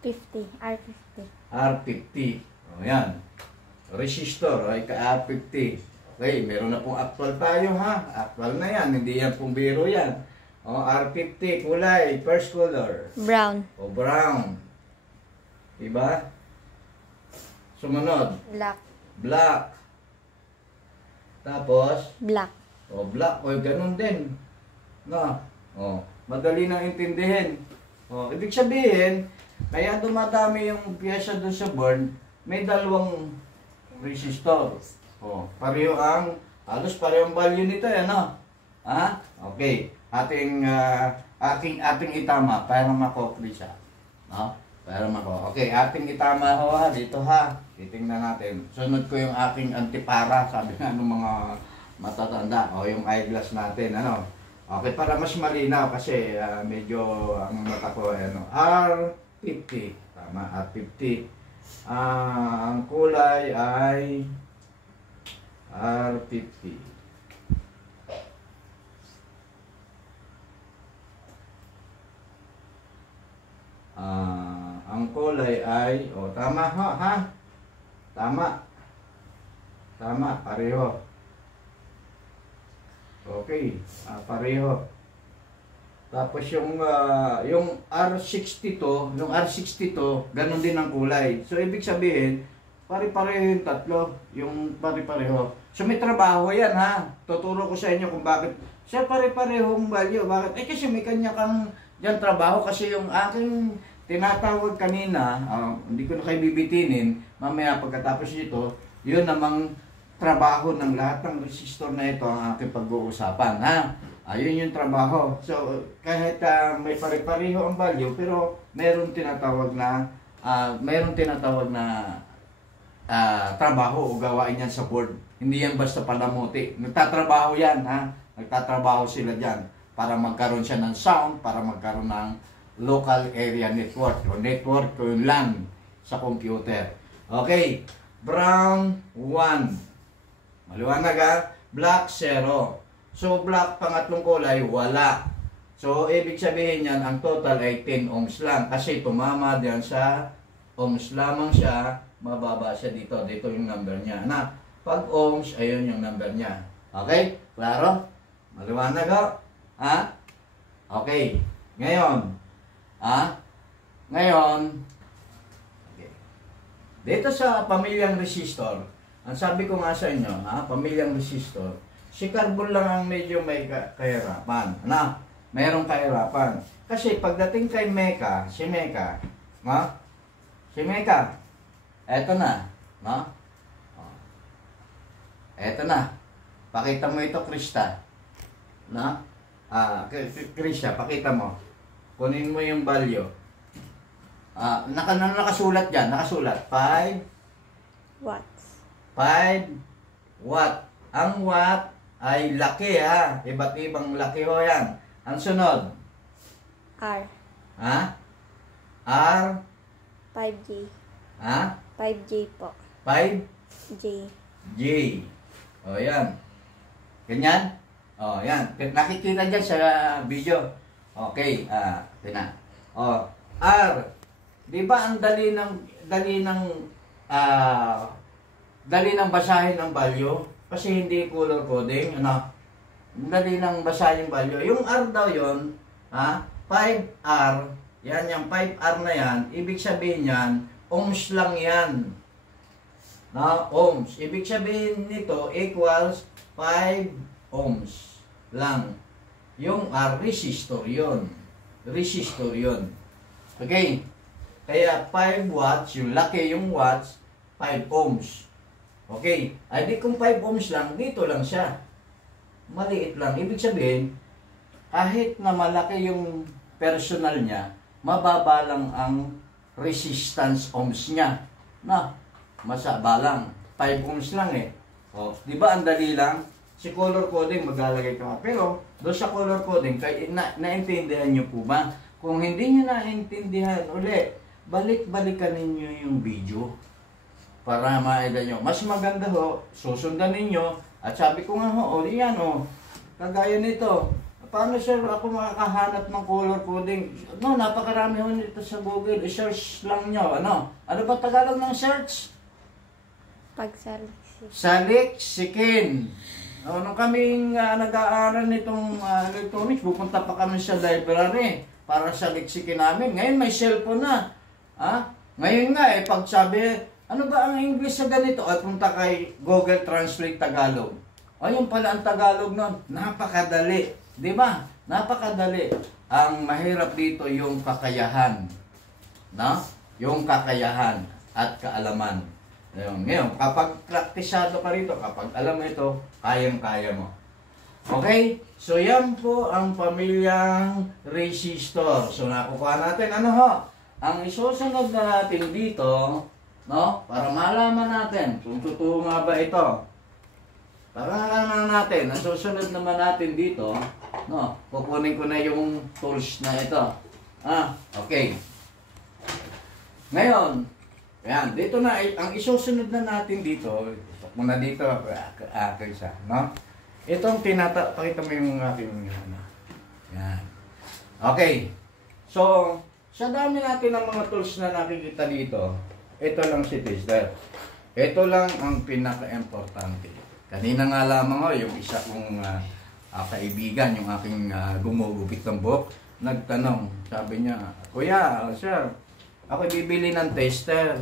R50. R50. Yan. Resistor, ay ka-R50. Okay, meron na pong actual tayo ha. Actual na yan, hindi yan pong biro yan. R50, kulay, first color. Brown. Brown. Diba? Sumunod. Black. Tapos? Black. Black. Ganun din. No? Madali nang intindihin. Ibig sabihin, kaya dumadami yung piyesa doon sa board, may dalawang resistor. Pareho halos pareho ang value nito, Ha? Okay. Ating itama para makokli siya. No? Para Okay, ating itama ho ha. Dito ha. Titingnan natin. Sunod ko yung aking antipara. Sabi nga ng mga matatanda. O yung eyeglass natin. Ano? Okay, para mas malinaw kasi medyo ang mata ko R50. Tama, R50. Ang kulay ay R50. Ang kulay ay, tama ha? Tama, pareho. Okay, pareho. Tapos yung R62, ganun din ang kulay. So ibig sabihin, pare-pareho yung tatlo, yung pare-pareho. So may trabaho yan ha. Tuturo ko sa inyo kung bakit siya pare-parehong value. Bakit? Kasi may kanya kang yan trabaho kasi yung aking tinatawag kanina, hindi ko na kayo bibitinin, mamaya pagkatapos nito, yun namang trabaho ng lahat ng resistor na ito ang aking pag-uusapan. Ha? Ayun yung trabaho. So, kahit may pare-pareho ang value, pero mayroong tinatawag na trabaho o gawain yan sa board. Hindi yan basta palamuti. Nagtatrabaho yan, ha? Nagtatrabaho sila dyan para magkaroon siya ng sound, para magkaroon ng local area network o network o yung LAN sa computer. Okay, brown 1. Maliwanag ha? Black 0. So black pangatlong kulay, wala. So ibig sabihin yan, ang total ay 10 ohms lang. Kasi tumama diyan sa ohms lamang siya, mababa siya dito. Dito yung number niya. Na, pag ohms, ayun yung number niya. Okay? Klaro? Maliwanag ho? Ha? Okay. Ngayon, okay. Dito sa pamilyang resistor, ang sabi ko nga sa inyo, pamilyang resistor, si carbon lang ang medyo may kahirapan. Mayroong kahirapan. Kasi pagdating kay Meka, si Meka, eto na, eto na. Pakita mo ito, Krista. Krista, pakita mo. Kunin mo yung value. Nakasulat dyan. Nakasulat. 5 Watts. 5 watt. Ang watt ay laki ha. Iba't ibang laki ho yan. Ang sunod. R. R. 5J. 5J po. 5. J. J. O yan. Ganyan. O yan. Nakikita dyan sa video. Okay, tina. R. Di ba ang dali ng basahin ng value? Kasi hindi color coding, dali ng basahin yung value. Yung R daw yon, 5R. Yan, yung 5R na yan, ibig sabihin yan, ohms lang yan. Ohms. Ibig sabihin nito equals 5 ohms lang. Yung R, resistor yun. Resistor yun. Okay? Kaya 5 watts, yung laki yung watts, 5 ohms. Okay? Ay di kung 5 ohms lang, dito lang siya. Maliit lang. Ibig sabihin, kahit na malaki yung personal niya, mababa lang ang resistance ohms niya. Masaba lang. 5 ohms lang eh. Di ba ang dali lang? Si color coding maglalagay ka. Pero doon sa color coding, naintindihan nyo po ba? Kung hindi nyo naintindihan uli, balik-balikan ninyo yung video para maida nyo. Mas maganda ho, susundan ninyo. At sabi ko nga ho, yan kagaya nito. Paano sir ako makakahanap ng color coding? Napakarami ho nito sa Google. I-search lang nyo. Ano ba Tagalog ng search? Saliksikin. Nung kaming nag-aaral nitong electronics, pupunta pa kami sa library para saliksikin namin. Ngayon may cellphone na. Ngayon nga pag sabi, ano ba ang English sa ganito? At punta kay Google Translate Tagalog. Ayun pala ang Tagalog nun. Napakadali. Di ba? Napakadali. Ang mahirap dito yung kakayahan. Yung kakayahan at kaalaman. Ngayon, kapag praktisado ka rito, kapag alam mo ito, kayang-kaya mo. Okay? So, yan po ang pamilyang resistor. So, nakukuha natin. Ano ho? Ang isusunod na natin dito, no? Para malaman natin kung totoo nga ba ito. Para malaman natin, ang susunod naman natin dito, no? Kukunin ko na yung tools na ito. Okay. Ngayon, yan, dito na, ang isusunod na natin dito, itok mo na dito, kaysa, no? Itong pakita mo yung aking, yan. Okay. So, sa dami natin ng mga tools na nakikita dito, ito lang si tester. Ito lang ang pinaka-importante. Kanina nga lamang yung isa kong kaibigan, yung aking gumugupit ng buhok, nagtanong, sabi niya, Kuya, sir, ako bibili ng tester.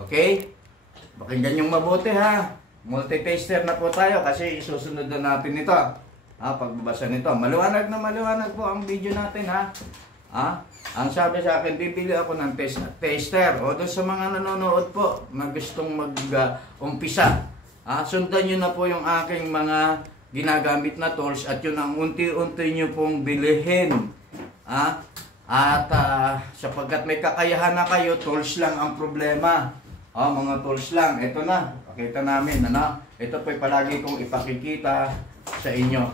Okay? Pakinggan yung mabuti ha. Multi-tester na po tayo kasi isusunod na natin ito. Pagbabasa nito. Maliwanag na maliwanag po ang video natin ha. Ang sabi sa akin, bibili ako ng tester. O doon sa mga nanonood po na gustong mag-umpisa, sundan nyo na po yung aking mga ginagamit na tools at yun ang unti-unti nyo pong bilihin. At sapagkat may kakayahan na kayo, tools lang ang problema. Mga tools lang. Ito na. Pakita namin. Ito po palagi kong ipakikita sa inyo.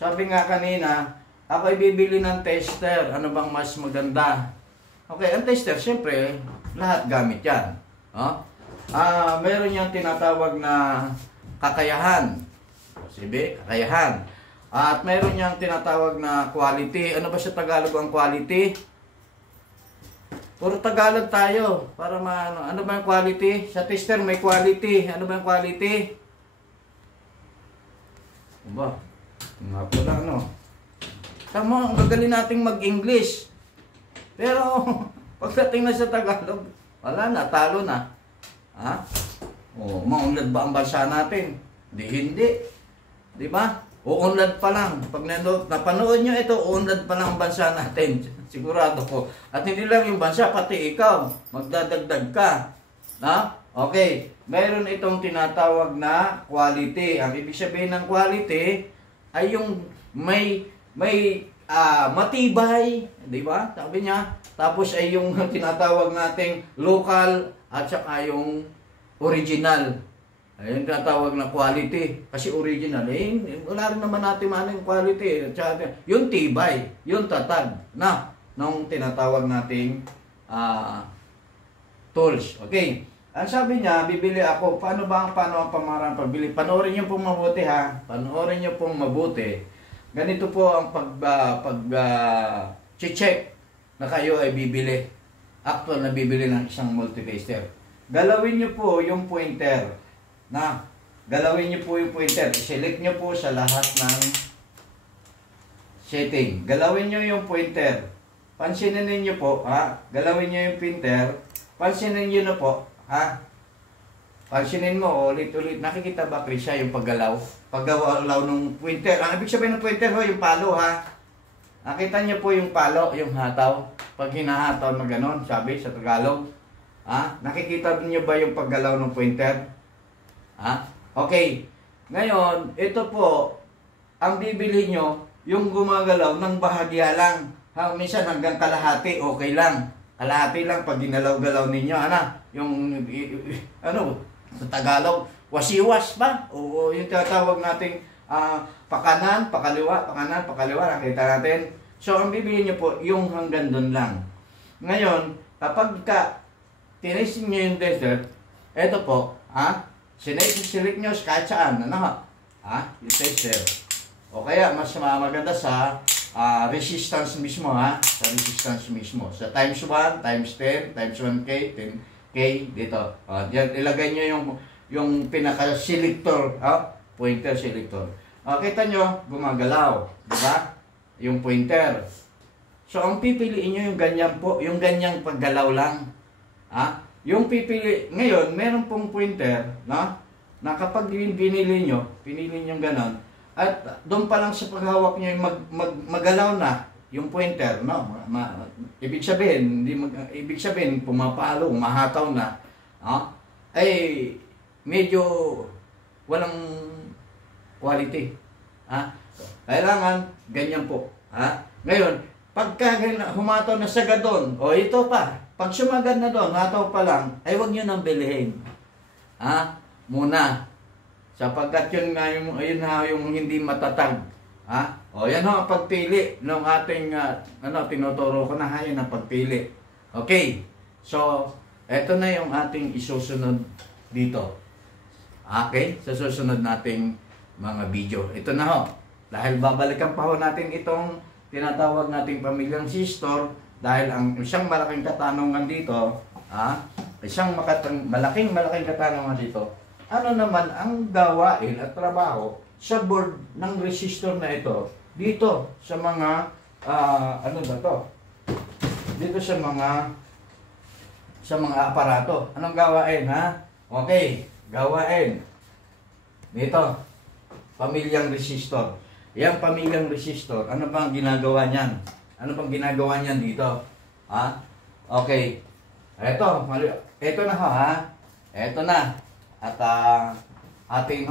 Sabi nga kanina, ako ay bibili ng tester. Ano bang mas maganda? Okay, ang tester, siyempre, lahat gamit yan. Meron niyang tinatawag na kakayahan. Sibi, kakayahan. At meron niyang tinatawag na quality. Ano ba sa Tagalog ang quality? Puro Tagalog tayo. Para maano. Ano ba yung quality? Sa tester may quality. Ano ba yung quality? Ano ba? Nga po lang, no? Tama, ang gagaling nating mag-English. Pero, pagdating na sa Tagalog, wala na, talo na. Maunlad ba ang bansa natin? Hindi. Di ba? Uunlad pa lang. Pag napanood nyo ito, uunlad pa lang ang bansa natin. Sigurado ko. At hindi lang yung bansa, pati ikaw. Magdadagdag ka. Okay. Mayroon itong tinatawag na quality. Ang ibig sabihin ng quality ay yung may matibay, di ba? Sabi niya. Tapos ay yung tinatawag nating local at saka yung original. Ayun tinatawag na quality. Kasi original, wala rin naman natin yung quality. At saka, yung tibay, yung tatag nung tinatawag nating tools. Okay. Ang sabi niya, bibili ako. Paano ang pamaraan pagbili? Panoorin niyo pong mabuti ha. Panoorin niyo pong mabuti. Ganito po ang check na kayo ay bibili. Actual na bibili ng isang multi-tester. Galawin niyo po yung pointer. Galawin niyo po yung pointer. Select niyo po sa lahat ng setting. Galawin niyo yung pointer. Pansinin niyo po, galawin niyo yung pointer. Pansinin niyo na po, pansinin mo, ulit-ulit. Nakikita ba, Krisha, yung paggalaw? Paggalaw ng pointer. Ang ibig sabihin ng pointer, yung palo, Nakita niyo po yung palo, yung hataw. Pag hinahataw na gano'n, sabi sa Tagalog. Nakikita niyo ba yung paggalaw ng pointer? Okay. Ngayon, ito po, ang bibili nyo, yung gumagalaw ng bahagya lang. Minsan hanggang kalahati, okay lang. Kalahati lang pag ginalaw-galaw ninyo. Yung, sa Tagalog, wasiwas ba? O yung tatawag nating pakanan, pakaliwa, nakita natin. So, ang bibili nyo po, yung hanggang doon lang. Ngayon, kapag tinisin nyo yung tester, eto po, select nyo kahit saan, yung tester. O kaya, mas maganda sa resistance mismo, sa resistance mismo. Sa times 1, times 10, times 1K, 10K, dito. Diyan, ilagay nyo yung pinaka-selector, pointer selector. Kita nyo, gumagalaw, di ba? Yung pointer. So, ang pipiliin nyo yung ganyan po, yung ganyang paggalaw lang. Yung pipili, ngayon, meron pong pointer, na kapag pinili nyo ganon, at doon pa lang sa paghawak nyo, magalaw na yung pointer, ibig sabihin, pumapalo, mahataw na, ay medyo walang quality. Kailangan, ganyan po. Ha? Ngayon, pagka humataw na sagad doon, o ito pa, pag sumagad na doon, hataw pa lang, ay huwag nyo nang bilihin. Ha? Muna. Sapagkat yun nga yung hindi matatag. Ha? O yan ho, ang pagpili ng ating, tinuturo ko na ha, yun ang pagpili. Okay. So, eto na yung ating isusunod dito. Okay? Sa susunod nating mga video. Ito na ho. Dahil babalikan pa ho natin itong tinatawag nating pamilyang Sistor, dahil ang isang malaking katanungan dito, isang malaking katanungan dito, ano naman ang gawain at trabaho sa board ng resistor na ito dito sa mga dito sa mga aparato. Anong gawain, ha? Okay, gawain dito, pamilyang resistor. Yang pamilyang resistor, ano bang ginagawa niyan? Ano bang ginagawa niyan dito? Ha? Okay. Ito na ho, ha? Ito na. At ating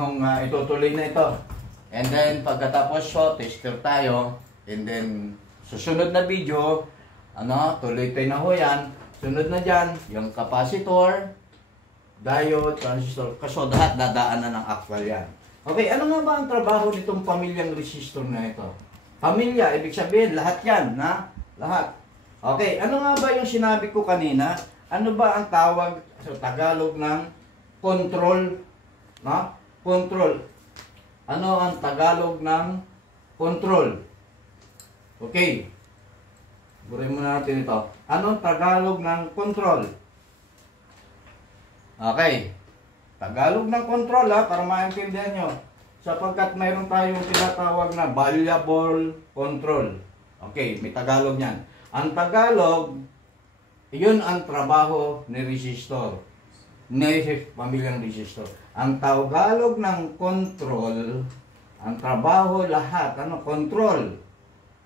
itutuloy na ito. And then, pagkatapos ho, tester tayo. And then, susunod na video, tuloy na ho yan. Sunod na dyan, yung capacitor, diode, transistor, kaso lahat dadaan na ng actual yan. Okay, ano nga ba ang trabaho nitong pamilyang resistor na ito? Pamilya, ibig sabihin, lahat yan, na? Lahat. Okay, ano nga ba yung sinabi ko kanina? Ano ba ang tawag sa Tagalog ng control? Na? Control. Ano ang Tagalog ng control? Okay. Burin muna natin ito. Anong Tagalog ng control? Okay. Tagalog ng control, para maintindihan nyo. Sapagkat mayroon tayong tinatawag na variable control. Okay, may Tagalog yan. Ang Tagalog, yun ang trabaho ni resistor. Ni pamilyang resistor. Ang Tagalog ng control, ang trabaho lahat, control.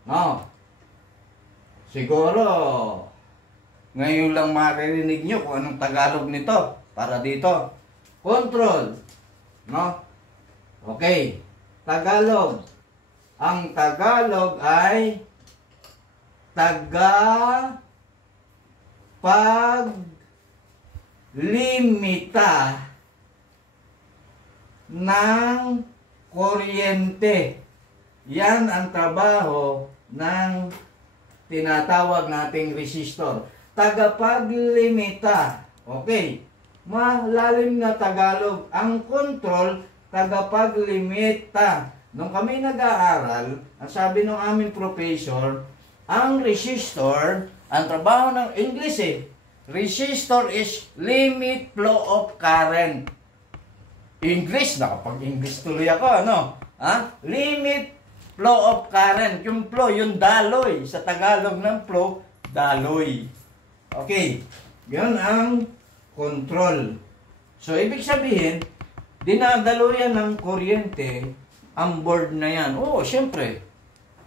No? Siguro, ngayon lang maririnig nyo kung anong Tagalog nito. Para dito. Control. No? Okay. Tagalog. Ang Tagalog ay tagapaglimita ng kuryente. Yan ang trabaho ng tinatawag nating resistor. Tagapaglimita. Okay. Malalim na Tagalog. Ang control, tagapaglimita. Nung kami nag-aaral, ang sabi ng aming professor, ang resistor, ang trabaho ng English resistor is limit flow of current. English, nakapag-English tuloy ako, Limit flow of current. Yung flow, yung daloy. Sa Tagalog ng flow, daloy. Okay. Yun ang control. So, ibig sabihin, dinadaluyan ng kuryente ang board na yan. Oo, syempre.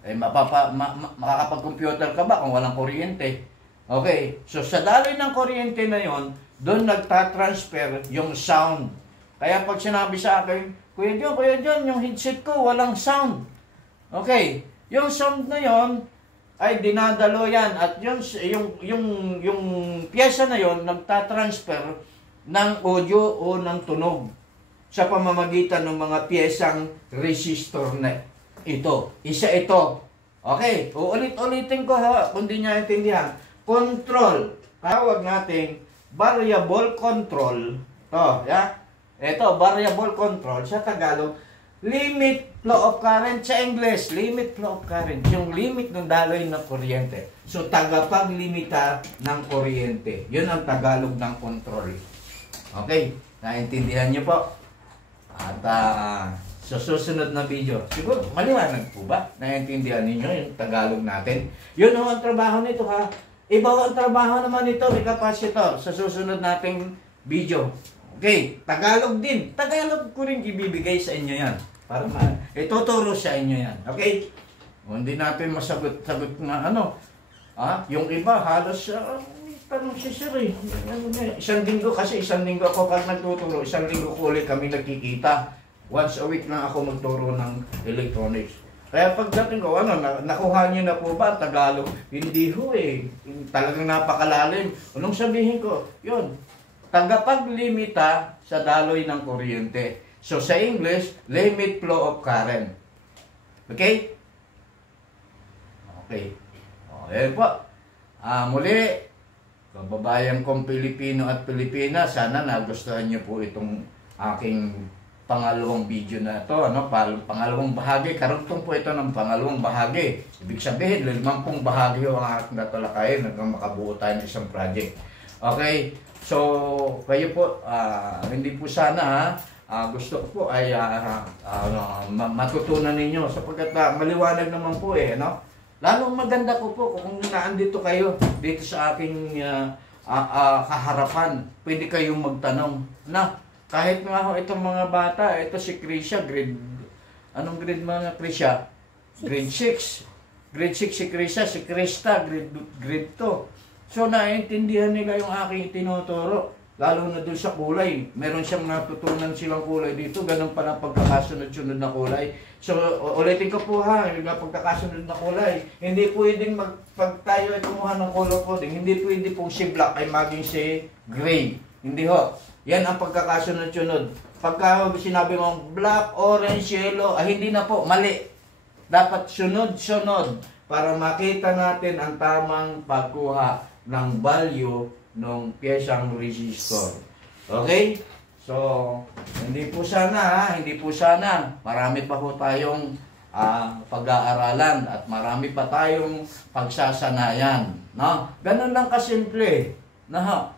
Makakapag-computer ka ba kung walang kuryente? Okay. So, sa daloy ng kuryente na yon, doon nagtatransfer yung sound. Kaya pag sinabi sa akin, Kuya John, yung headset ko walang sound. Okay. Yung sound na yon ay dinadalo yan at yung pyesa na yon nagtatransfer ng audio o ng tunog sa pamamagitan ng mga pyesang resistor na ito. Isa ito. Okay, uulit-ulitin ko ha, kung di niya intindihan. Control. Tawag natin variable control. Ito, variable control sa Tagalog. Limit flow of current sa English. Limit flow of current. Yung limit ng daloy ng kuryente. So, tagapaglimita ng kuryente. Yun ang Tagalog ng control. Okay? Naintindihan niyo po? At sa susunod na video, siguro maliwanag po ba? Naintindihan ninyo yung Tagalog natin? Yun ang trabaho nito ha. Iba ang trabaho naman nito, may capacitor. Sa susunod nating video. Okay, Tagalog din. Tagalog ko rin ibibigay sa inyo yan. Para ituturo sa inyo yan. Okay? Hindi natin masagot-sagot na yung iba, halos, tanong si Sir Isang linggo ako pag nagtuturo. Isang linggo ko ulit kami nagkikita. Once a week na ako magturo ng electronics. Kaya pagdating ko, nakuha niyo na po ba ang Tagalog? Hindi ho eh. Talagang napakalalim. Anong sabihin ko? Yun, tagapaglimita sa daloy ng kuryente. So sa English, limit flow of current. Okay? Okay. O, ayan po. Muli, kababayan kong Pilipino at Pilipina, sana nagustuhan niyo po itong aking pangalawang video na ito, pangalawang bahagi. Karugtong po ito ng pangalawang bahagi. Ibig sabihin, 50 bahagi ang aking tatalakayin hanggang makabuo tayo ng isang project. Okay? So, kayo po, hindi po sana gusto ko po ay matutunan ninyo sapagkat maliwanag naman po eh, no? Lalong maganda ko po kung naandito kayo dito sa aking kaharapan, pwede kayong magtanong na kahit nga ho itong mga bata, ito si Krisha, anong grade mga Krisha? Grade 6. Grade 6 si Krisha, si Krista, grade 2. So naiintindihan nila yung aking tinuturo. Lalo na dun sa kulay. Meron siyang natutunan silang kulay dito. Ganun pala pagkakasunod-sunod na kulay. So, ulitin ko po ha, yung pagkakasunod na kulay. Hindi pwedeng pag tayo ay kumuha ng color coding, hindi pwede pong si black ay maging si gray. Hindi ho. Yan ang pagkakasunod-sunod. Pagka sinabi mong black, orange, yellow, hindi na po, mali. Dapat sunod-sunod para makita natin ang tamang pagkuha ng value ng piyesang resistor. Okay? So, hindi po sana, marami pa po tayong pag-aaralan at marami pa tayong pagsasanayan. No? Ganun lang kasimple. No?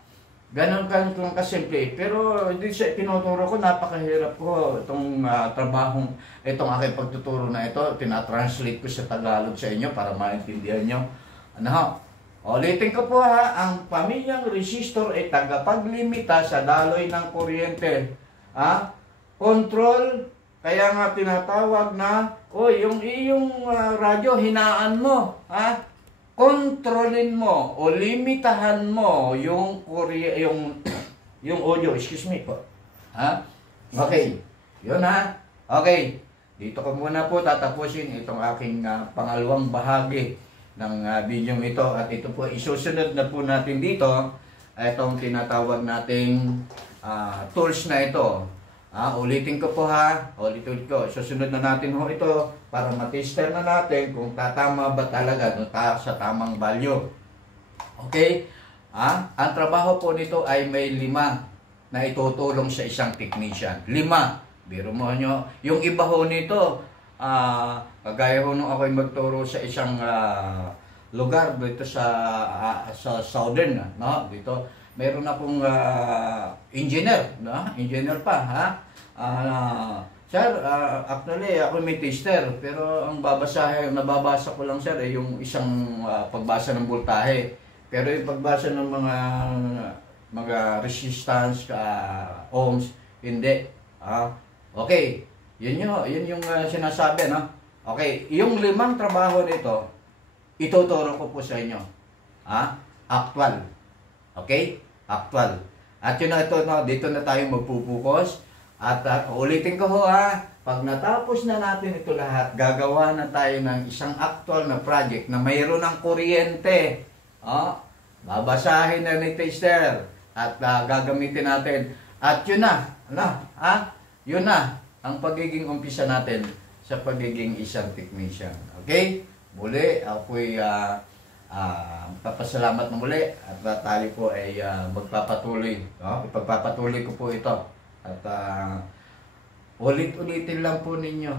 Ganun lang kasimple. Pero hindi siya tinuturo ko, napakahirap ko itong trabahong, itong aking pagtuturo na ito, tinatranslate ko sa Tagalog sa inyo para maintindihan nyo. Ano? Ulitin ko po ha, ang pamilyang resistor ay tagapaglimita sa daloy ng kuryente. Control, kaya nga tinatawag na, yung iyong radyo, hinaan mo. Kontrolin mo o limitahan mo yung audio, excuse me po. Okay, yun ha. Okay, dito ko muna po tatapusin itong aking pangalawang bahagi ng video ito at ito po isusunod na po natin dito itong tinatawag nating tools na ito. Ulitin ko po ha, ulitin ko, susunod na natin ho ito para matester na natin kung tatama ba talaga sa tamang value. Okay? Ang trabaho po nito ay may 5 na itutulong sa isang technician. 5. Biro mo nyo. Yung iba ho nito, kagaya ho nung ako'y magturo sa isang lugar dito sa southern, no? Dito meron akong engineer, no? Engineer pa, ha? Sir, actually ako may tester, pero ang nababasa ko lang sir ay yung isang pagbasa ng voltahe. Pero yung pagbasa ng mga resistance, ohms, hindi. Okay. Yun yung sinasabi, no? Okay, yung 5 trabaho nito, ituturo ko po sa inyo. Actual. Okay? Actual. At yun na ito, no? Dito na tayo magpupukus. At ulitin ko ho pag natapos na natin ito lahat, gagawa na tayo ng isang actual na project na mayroon ng kuryente. Babasahin na ni tester at gagamitin natin. At yun na, yun na ang pagiging umpisa natin sa pagiging isang technician. Okay? Muli, ako'y papasalamat na muli at tayo po ay magpapatuloy. Ipagpapatuloy ko po ito. At ulit-ulitin lang po ninyo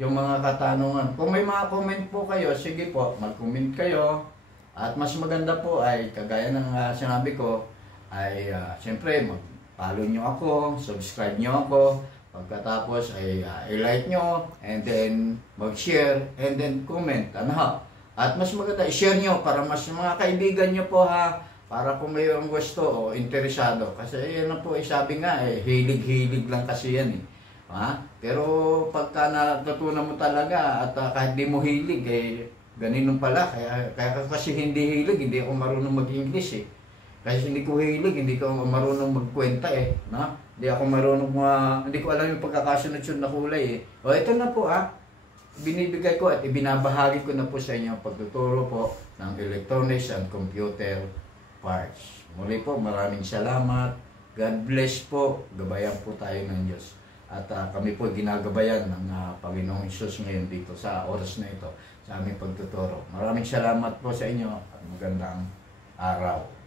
yung mga katanungan. Kung may mga comment po kayo, sige po, mag-comment kayo. At mas maganda po ay, kagaya ng sinabi ko, ay siyempre mag-follow nyo ako, subscribe nyo ako. Pagkatapos ay i-like nyo, and then mag-share, and then comment. At mas maganda, i-share nyo para mas mga kaibigan nyo po para kung mayroong gusto o interesado. Kasi yan na po, sabi nga, hilig-hilig lang kasi yan Pero pagka natutunan mo talaga at kahit di mo hilig, ganun pala. Kaya kasi hindi hilig, hindi ako marunong mag-English Kasi hindi ko hilig, hindi ko marunong magkwenta Hindi ako marunong, hindi ko alam yung pagkakasunod-sunod na kulay O ito na po binibigay ko at ibinabahagi ko na po sa inyo ang pagtuturo po ng electronics and computer parts. Muli po, maraming salamat. God bless po. Gabayan po tayo ng Diyos. At kami po ginagabayan ng Panginoong Hesus ngayon dito sa oras na ito sa aming pagtuturo. Maraming salamat po sa inyo at magandang araw.